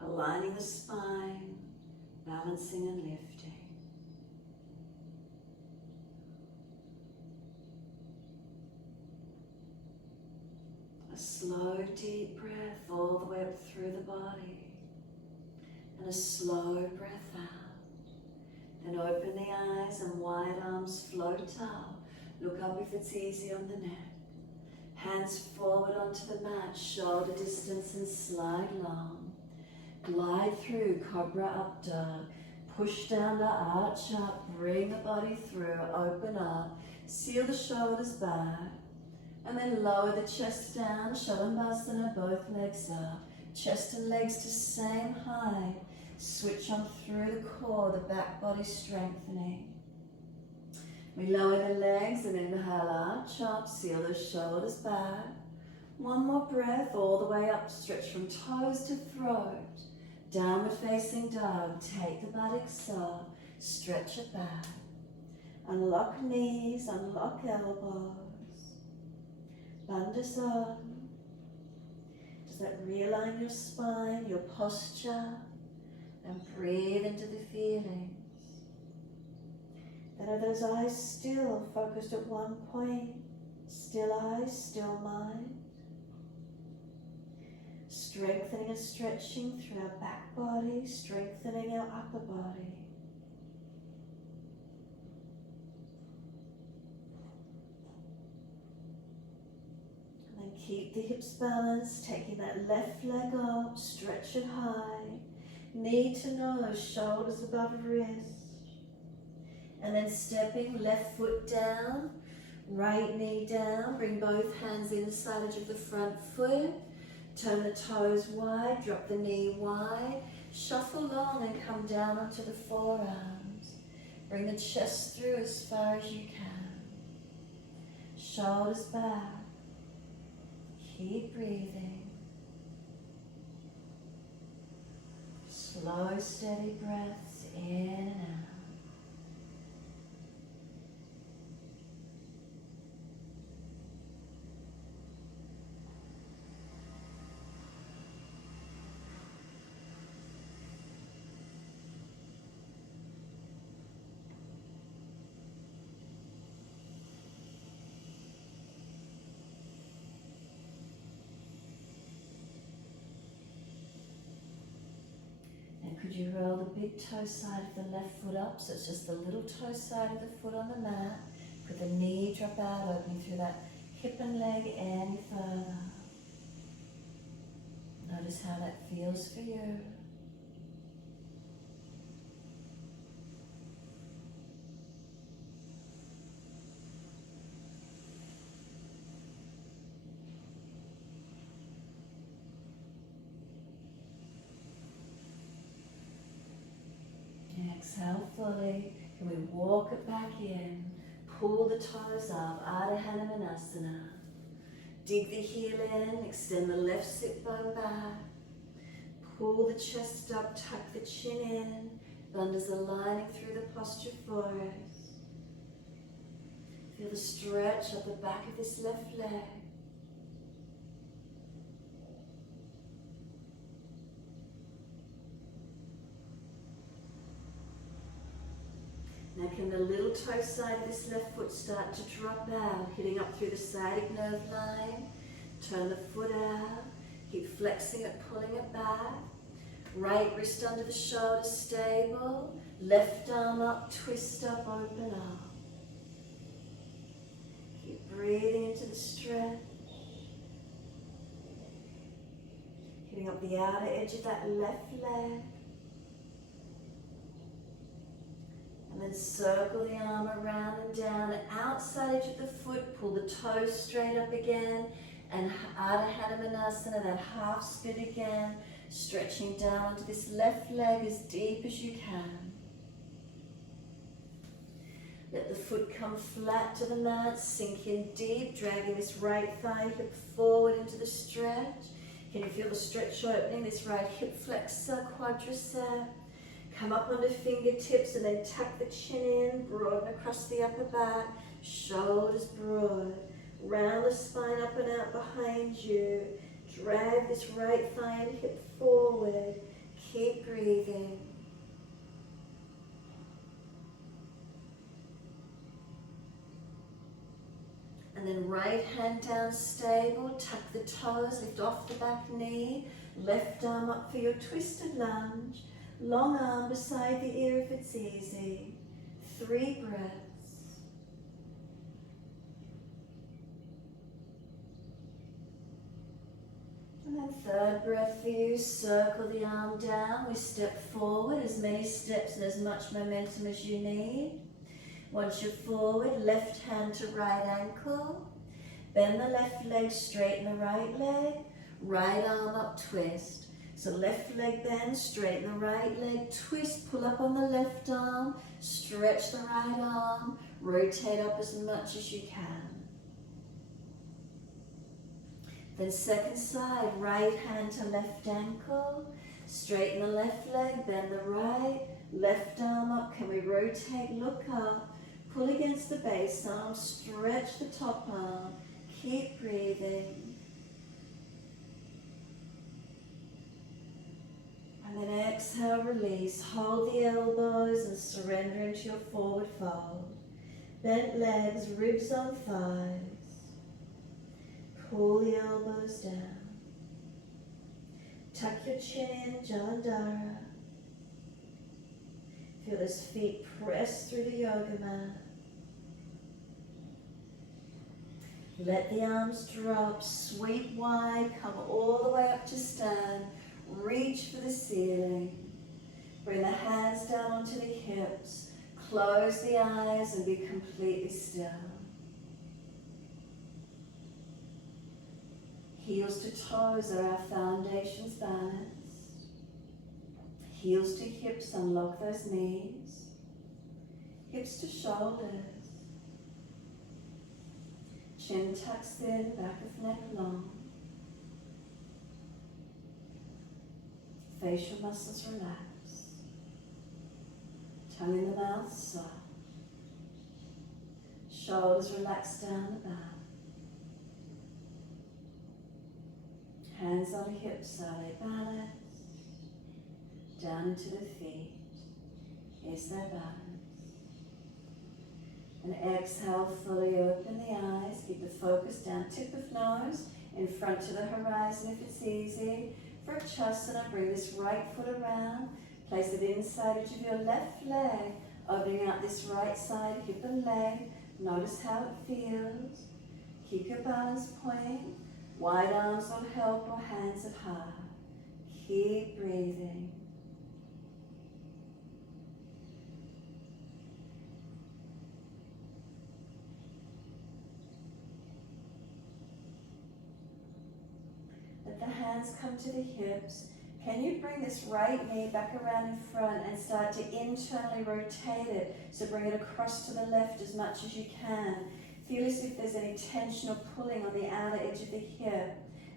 aligning the spine, balancing and lifting. A slow, deep breath all the way up through the body, and a slow breath out. Then open the eyes and wide arms float up. Look up if it's easy on the neck. Hands forward onto the mat, shoulder distance and slide long. Glide through Cobra Up Dog. Push down to arch up, bring the body through, open up. Seal the shoulders back. And then lower the chest down, Shavasana, both legs up. Chest and legs to same height. Switch on through the core, the back body strengthening. We lower the legs and inhale, arch up, seal the shoulders back. One more breath all the way up, stretch from toes to throat. Downward facing dog, take the buttocks up, stretch it back. Unlock knees, unlock elbows. Bandhas on. Does that realign your spine, your posture? And breathe into the feelings. Then are those eyes still, focused at one point? Still eyes, still mind. Strengthening and stretching through our back body, strengthening our upper body. And then keep the hips balanced, taking that left leg up, stretch it high. Knee to nose, shoulders above wrist. And then stepping left foot down, right knee down. Bring both hands inside edge of the front foot. Turn the toes wide, drop the knee wide. Shuffle long and come down onto the forearms. Bring the chest through as far as you can. Shoulders back. Keep breathing. Slow, steady breaths in and out. Could you roll the big toe side of the left foot up, so it's just the little toe side of the foot on the mat. Put the knee drop out, opening through that hip and leg any further. Notice how that feels for you. Exhale fully. Can we walk it back in? Pull the toes up, Ardha Hanumanasana. Dig the heel in, extend the left sit bone back. Pull the chest up, tuck the chin in. Bandhas aligning through the posture for us. Feel the stretch of the back of this left leg. Now can the little toe side of this left foot start to drop out, hitting up through the sciatic nerve line. Turn the foot out. Keep flexing it, pulling it back. Right wrist under the shoulder, stable. Left arm up, twist up, open up. Keep breathing into the stretch. Hitting up the outer edge of that left leg. And then circle the arm around and down, outside edge of the foot, pull the toes straight up again, and Ardha Hanumanasana, that half split again. Stretching down to this left leg as deep as you can. Let the foot come flat to the mat, sink in deep, dragging this right thigh hip forward into the stretch. Can you feel the stretch opening, this right hip flexor, quadricep? Come up onto fingertips and then tuck the chin in, broaden across the upper back, shoulders broad. Round the spine up and out behind you. Drag this right thigh and hip forward. Keep breathing. And then right hand down stable, tuck the toes, lift off the back knee, left arm up for your twisted lunge, long arm beside the ear if it's easy. 3 breaths. And then 3rd breath for you, circle the arm down, we step forward, as many steps and as much momentum as you need. Once you're forward, left hand to right ankle. Bend the left leg, straighten the right leg. Right arm up, twist. So left leg bend, straighten the right leg, twist, pull up on the left arm, stretch the right arm, rotate up as much as you can. Then 2nd side, right hand to left ankle, straighten the left leg, bend the right, left arm up, can we rotate, look up. Pull against the base arm, stretch the top arm, keep breathing. And then exhale, release, hold the elbows and surrender into your forward fold. Bent legs, ribs on thighs. Pull the elbows down. Tuck your chin in, Jalandhara. Feel those feet press through the yoga mat. Let the arms drop, sweep wide, come all the way up to stand. Reach for the ceiling. Bring the hands down onto the hips. Close the eyes and be completely still. Heels to toes are our foundations balanced. Heels to hips, unlock those knees. Hips to shoulders. Chin tucks in, back of neck long. Facial muscles relax. Tongue in the mouth soft. Shoulders relax down the back. Hands on hips, are they balanced? Down into the feet. Is there balance? And exhale, fully open the eyes. Keep the focus down, tip of nose, in front to the horizon if it's easy. For Shavasana, bring this right foot around. Place it inside edge of your left leg, opening out this right side, hip and leg. Notice how it feels. Keep your balance point. Wide arms will help or hands at heart. Keep breathing. Let the hands come to the hips. Can you bring this right knee back around in front and start to internally rotate it? So bring it across to the left as much as you can. Feel as if there's any tension or pulling on the outer edge of the hip.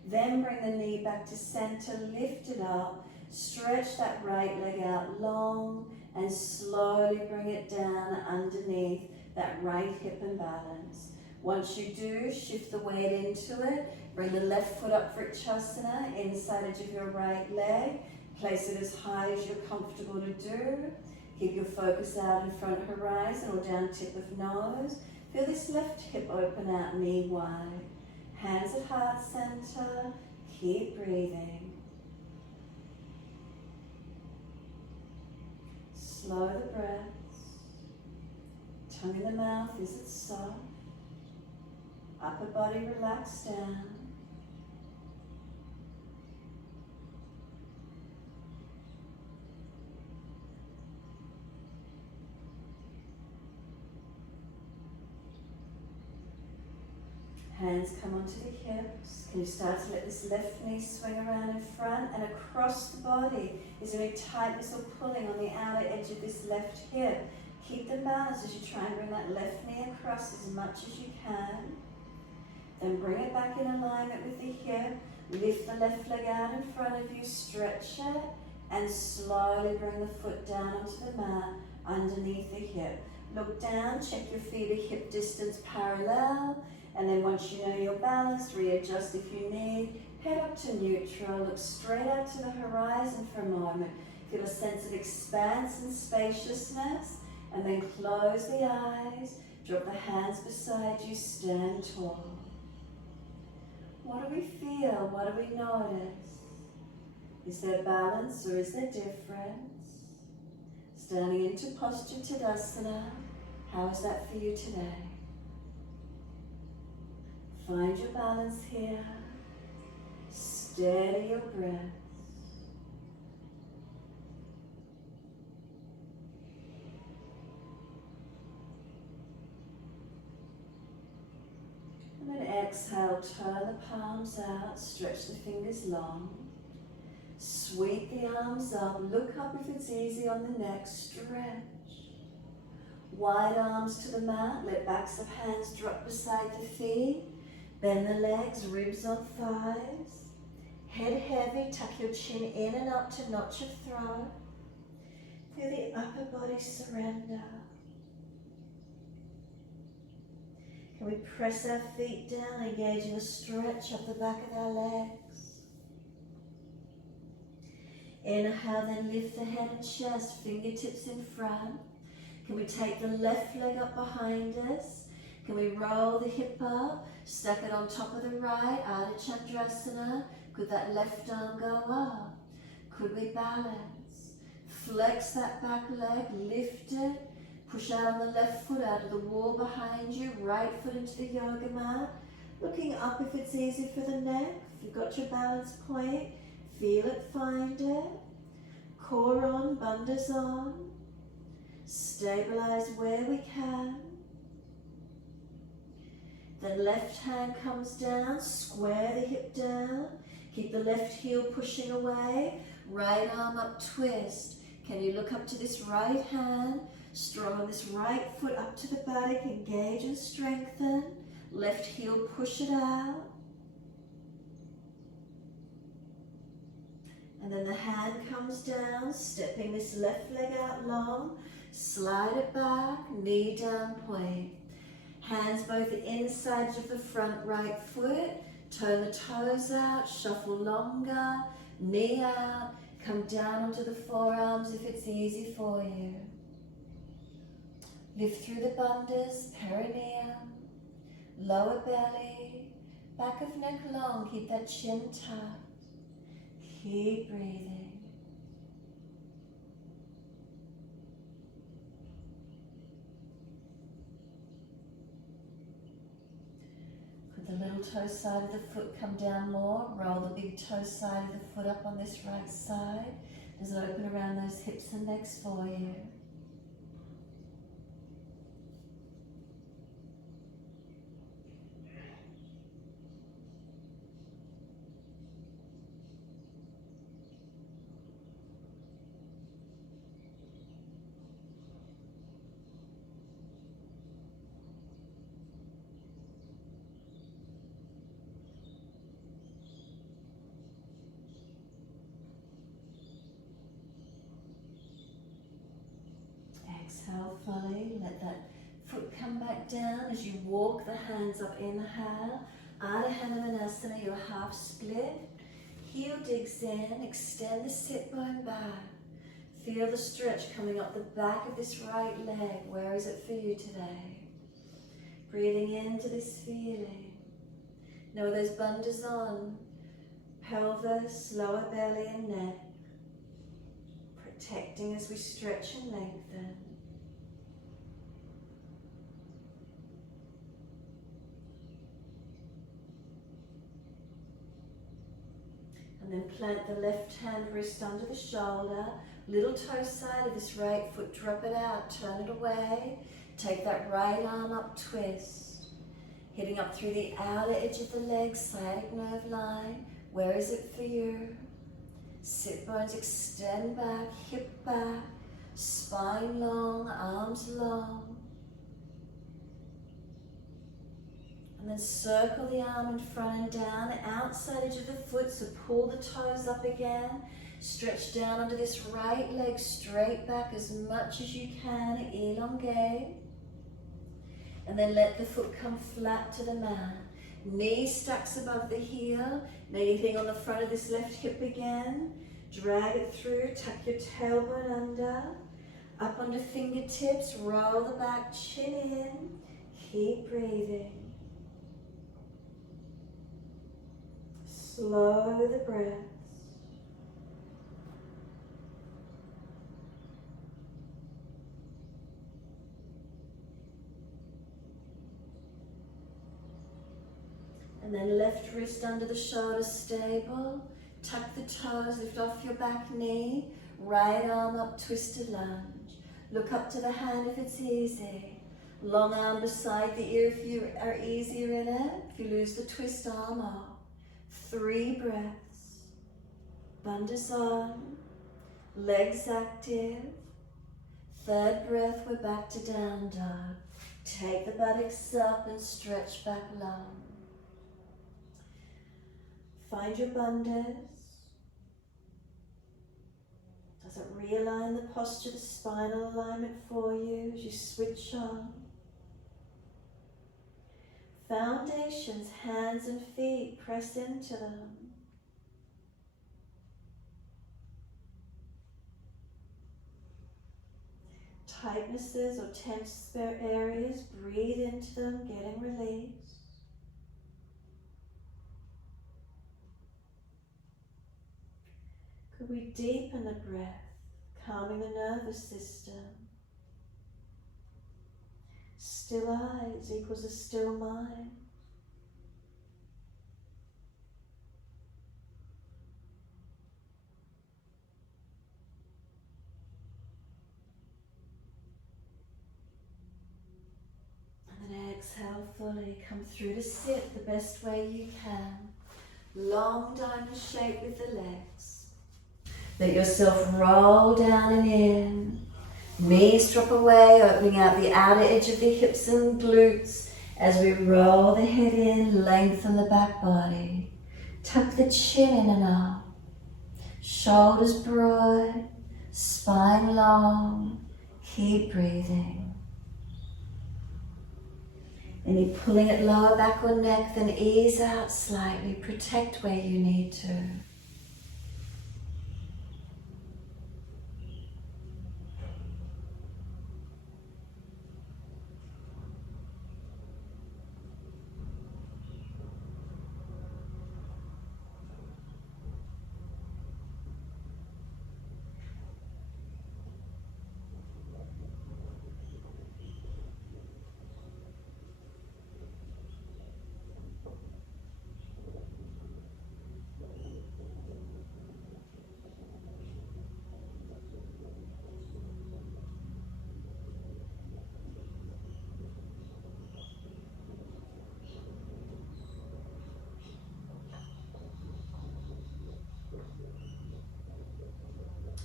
Then bring the knee back to center, lift it up, stretch that right leg out long, and slowly bring it down underneath that right hip and balance. Once you do, shift the weight into it. Bring the left foot up for Shavasana, inside edge of your right leg. Place it as high as you're comfortable to do. Keep your focus out in front horizon or down tip of nose. Feel this left hip open out, knee wide. Hands at heart center. Keep breathing. Slow the breaths. Tongue in the mouth, is it soft? Upper body relaxed down. Hands come onto the hips. Can you start to let this left knee swing around in front and across the body? Is there any tightness or pulling on the outer edge of this left hip? Keep them balanced as you try and bring that left knee across as much as you can. Then bring it back in alignment with the hip. Lift the left leg out in front of you, stretch it, and slowly bring the foot down onto the mat underneath the hip. Look down, check your feet at hip distance parallel, and then once you know you're balanced, readjust if you need. Head up to neutral, look straight out to the horizon for a moment. Feel a sense of expanse and spaciousness, and then close the eyes, drop the hands beside you, stand tall. What do we feel? What do we notice? Is there balance or is there difference? Standing into posture Tadasana, how is that for you today? Find your balance here. Steady your breath. And then exhale, turn the palms out, stretch the fingers long. Sweep the arms up, look up if it's easy on the neck, stretch. Wide arms to the mat, let backs of hands drop beside the feet. Bend the legs, ribs on thighs. Head heavy, tuck your chin in and up to notch your throat. Feel the upper body surrender. Can we press our feet down, engaging a stretch up the back of our legs? Inhale, then lift the head and chest, fingertips in front. Can we take the left leg up behind us? Can we roll the hip up, stack it on top of the right, Ardha Chandrasana? Could that left arm go up? Could we balance? Flex that back leg, lift it. Push out on the left foot out of the wall behind you, right foot into the yoga mat. Looking up if it's easy for the neck. If you've got your balance point, feel it, find it. Core on, bandhas on. Stabilize where we can. Then left hand comes down, square the hip down. Keep the left heel pushing away. Right arm up, twist. Can you look up to this right hand? Strong on this right foot up to the buttock, engage and strengthen. Left heel, push it out. And then the hand comes down, stepping this left leg out long. Slide it back, knee down, point. Hands both the insides of the front right foot. Turn the toes out, shuffle longer, knee out. Come down onto the forearms if it's easy for you. Lift through the bandhas, perineum, lower belly, back of neck long, keep that chin tucked. Keep breathing. Could the little toe side of the foot come down more? Roll the big toe side of the foot up on this right side. Does it open around those hips and necks for you? Exhale fully, let that foot come back down as you walk the hands up. Inhale, Ardha Hanumanasana, your half split. Heel digs in, extend the sit bone back. Feel the stretch coming up the back of this right leg. Where is it for you today? Breathing into this feeling. Know those bandhas on, pelvis, lower belly and neck. Protecting as we stretch and lengthen. And then plant the left hand wrist under the shoulder. Little toe side of this right foot, drop it out, turn it away. Take that right arm up, twist. Hitting up through the outer edge of the leg, sciatic nerve line. Where is it for you? Sit bones extend back, hip back, spine long, arms long. And then circle the arm in front and down, outside edge of the foot, so pull the toes up again. Stretch down onto this right leg, straight back as much as you can, elongate. And then let the foot come flat to the mat. Knee stacks above the heel, anything on the front of this left hip again. Drag it through, tuck your tailbone under. Up onto fingertips, roll the back, chin in. Keep breathing. Slow the breaths. And then left wrist under the shoulder, stable. Tuck the toes, lift off your back knee. Right arm up, twisted lunge. Look up to the hand if it's easy. Long arm beside the ear if you are easier in it. If you lose the twist, arm off. 3 breaths. Bandhas on. Legs active. 3rd breath, we're back to down dog. Take the buttocks up and stretch back long. Find your bandhas. Does it realign the posture, the spinal alignment for you as you switch on? Foundations, hands and feet, press into them. Tightnesses or tense areas, breathe into them, getting release. Could we deepen the breath, calming the nervous system? Still eyes equals a still mind. And then exhale fully, come through to sit the best way you can. Long diamond shape with the legs. Let yourself roll down and in. Knees drop away, opening out the outer edge of the hips and glutes as we roll the head in, lengthen the back body. Tuck the chin in and up. Shoulders broad, spine long. Keep breathing. Any pulling at lower back or neck, then ease out slightly. Protect where you need to.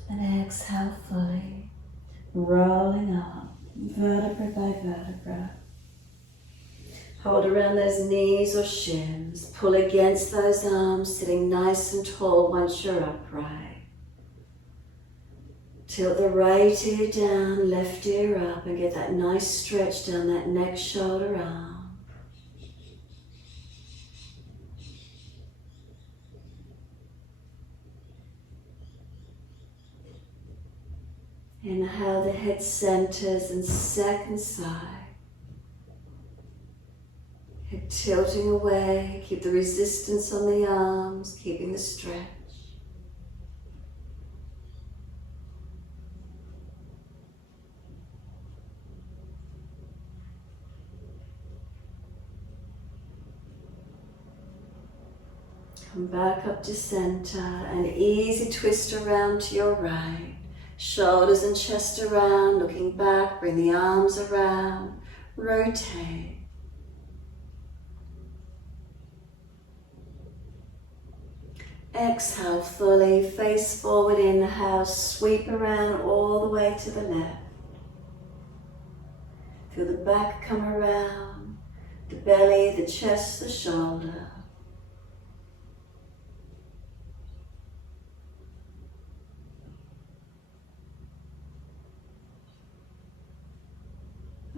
And exhale fully, rolling up, vertebra by vertebra. Hold around those knees or shins, pull against those arms, sitting nice and tall once you're upright. Tilt the right ear down, left ear up, and get that nice stretch down that neck, shoulder, arm. Inhale, the head centers and second side. Head tilting away, keep the resistance on the arms, keeping the stretch. Come back up to center, an easy twist around to your right. Shoulders and chest around, looking back, bring the arms around, rotate. Exhale fully, face forward, inhale, sweep around all the way to the left. Feel the back come around, the belly, the chest, the shoulder.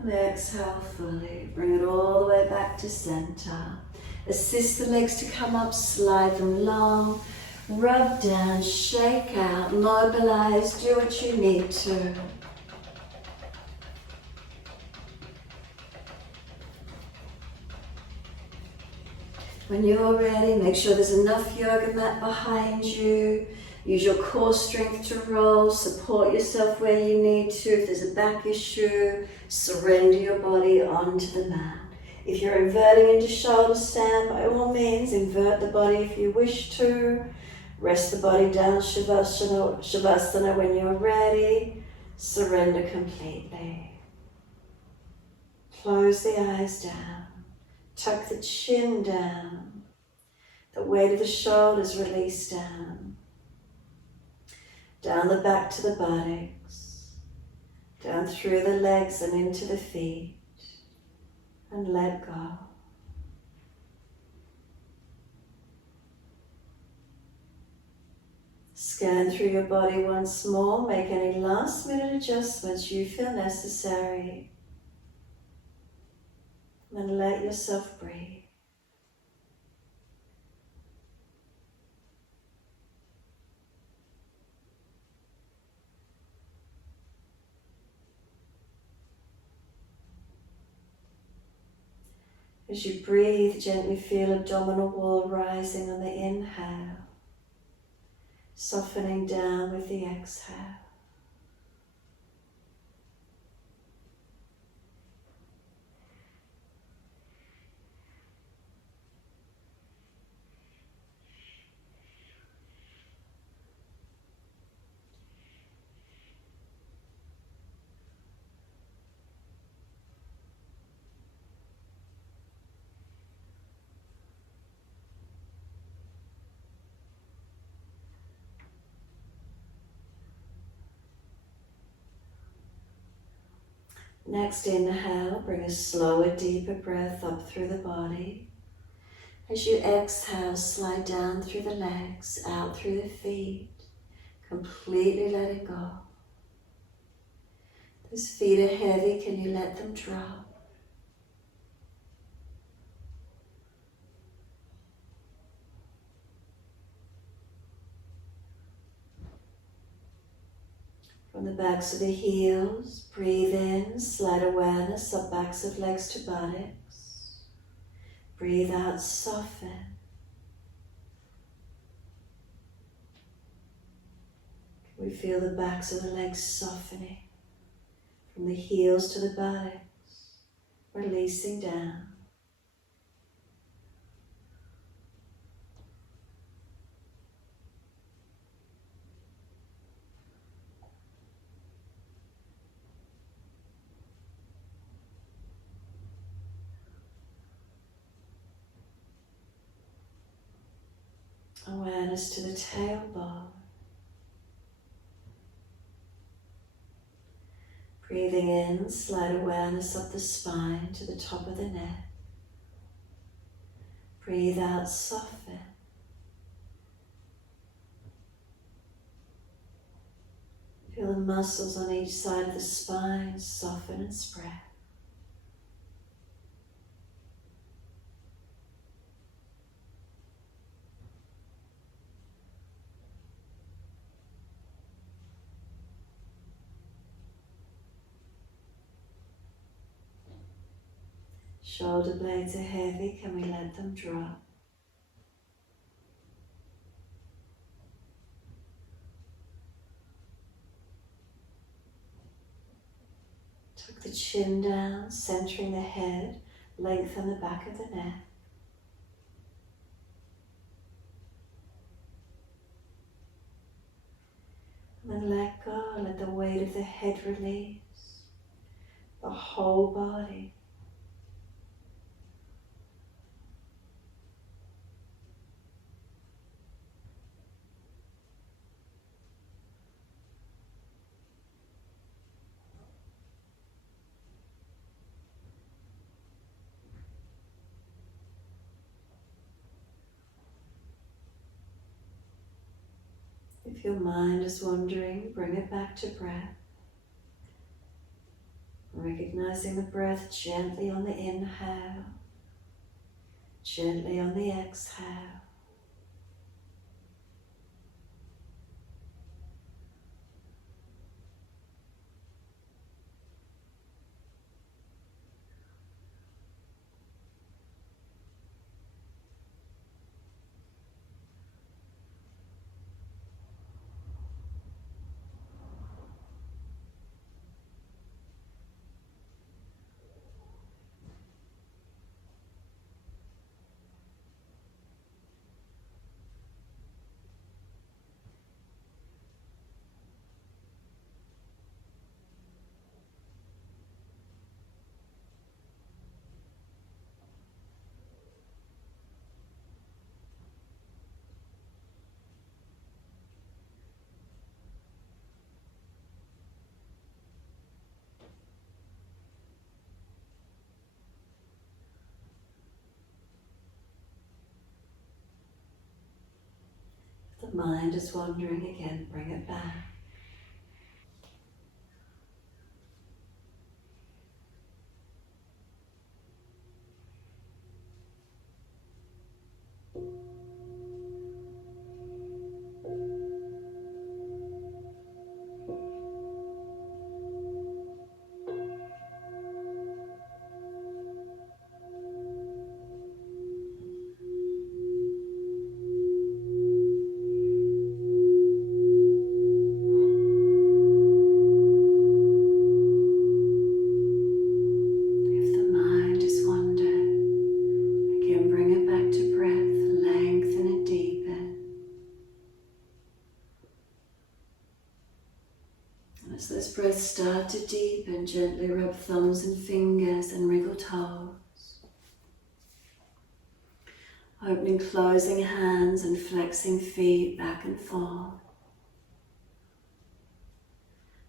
And exhale fully, bring it all the way back to center. Assist the legs to come up, slide them long, rub down, shake out, mobilize, do what you need to. When you're ready, make sure there's enough yoga mat behind you. Use your core strength to roll, support yourself where you need to. If there's a back issue, surrender your body onto the mat. If you're inverting into shoulder stand, by all means, invert the body if you wish to. Rest the body down, Shavasana when you're ready. Surrender completely. Close the eyes down. Tuck the chin down. The weight of the shoulders release down. Down the back to the buttocks. Down through the legs and into the feet. And let go. Scan through your body once more. Make any last minute adjustments you feel necessary. And let yourself breathe. As you breathe, gently feel abdominal wall rising on the inhale, softening down with the exhale. Next inhale, bring a slower, deeper breath up through the body. As you exhale, slide down through the legs, out through the feet, completely letting go. Those feet are heavy, can you let them drop? From the backs of the heels, breathe in, slide awareness up backs of legs to buttocks. Breathe out, soften. Can we feel the backs of the legs softening? From the heels to the buttocks, releasing down. Awareness to the tailbone. Breathing in, slide awareness up the spine to the top of the neck. Breathe out, soften. Feel the muscles on each side of the spine soften and spread. Shoulder blades are heavy, can we let them drop? Tuck the chin down, centering the head, lengthen the back of the neck. And then let go, let the weight of the head release, the whole body. If your mind is wandering, bring it back to breath. Recognizing the breath gently on the inhale, gently on the exhale. If the mind is wandering again, bring it back. If the mind is wandering, again bring it back to breath, lengthen and deepen. And as those breaths start to deepen, gently rub thumbs and fingers and wriggle toes. Opening, closing hands and flexing feet back and forth.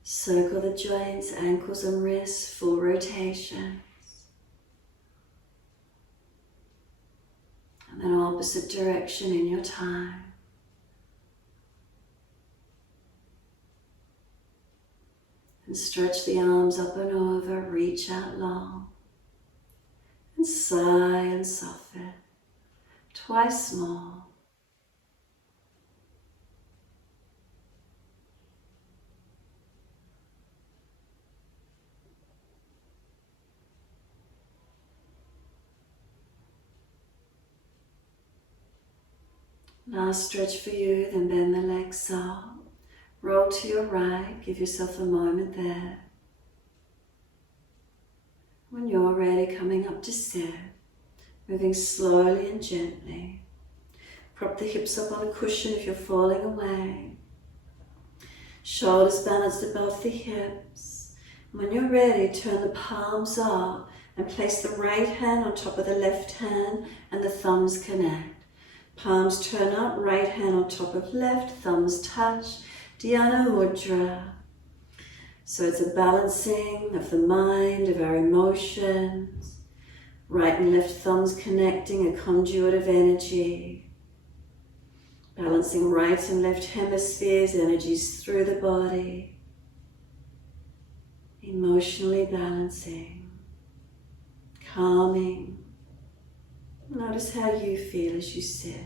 Circle the joints, ankles and wrists, full rotation. And then opposite direction in your time. And stretch the arms up and over, reach out long. And sigh and soften. Twice more. Last stretch for you, then bend the legs up. Roll to your right, give yourself a moment there. When you're ready, coming up to sit, moving slowly and gently. Prop the hips up on a cushion if you're falling away. Shoulders balanced above the hips. When you're ready, turn the palms up and place the right hand on top of the left hand and the thumbs connect. Palms turn up, right hand on top of left, thumbs touch, Dhyana Mudra. So it's a balancing of the mind, of our emotions. Right and left thumbs connecting, a conduit of energy. Balancing right and left hemispheres, energies through the body. Emotionally balancing. Calming. Notice how you feel as you sit.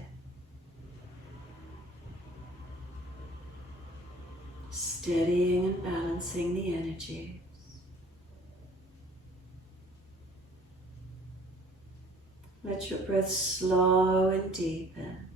Steadying and balancing the energies. Let your breath slow and deepen.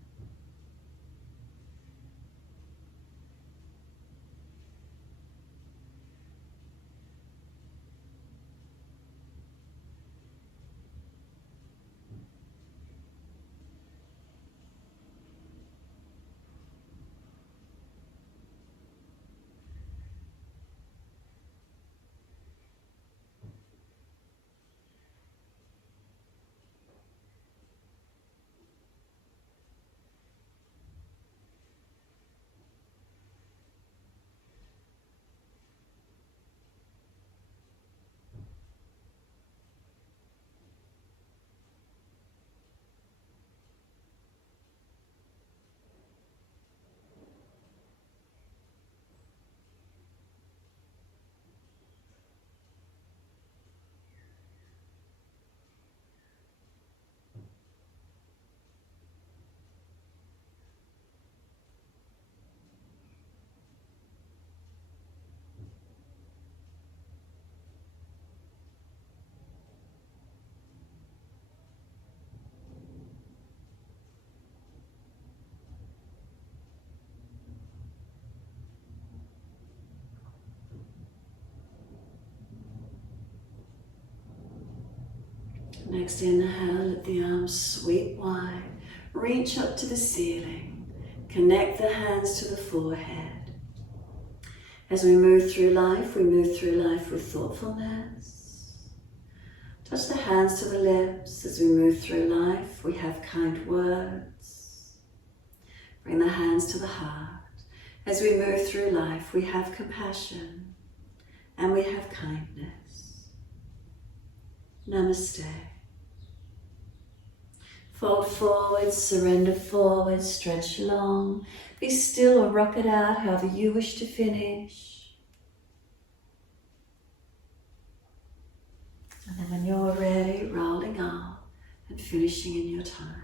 Next inhale, let the arms sweep wide. Reach up to the ceiling. Connect the hands to the forehead. As we move through life with thoughtfulness. Touch the hands to the lips. As we move through life, we have kind words. Bring the hands to the heart. As we move through life, we have compassion and we have kindness. Namaste. Fold forward, surrender forward, stretch long. Be still or rock it out however you wish to finish. And then when you're ready, rolling up and finishing in your time.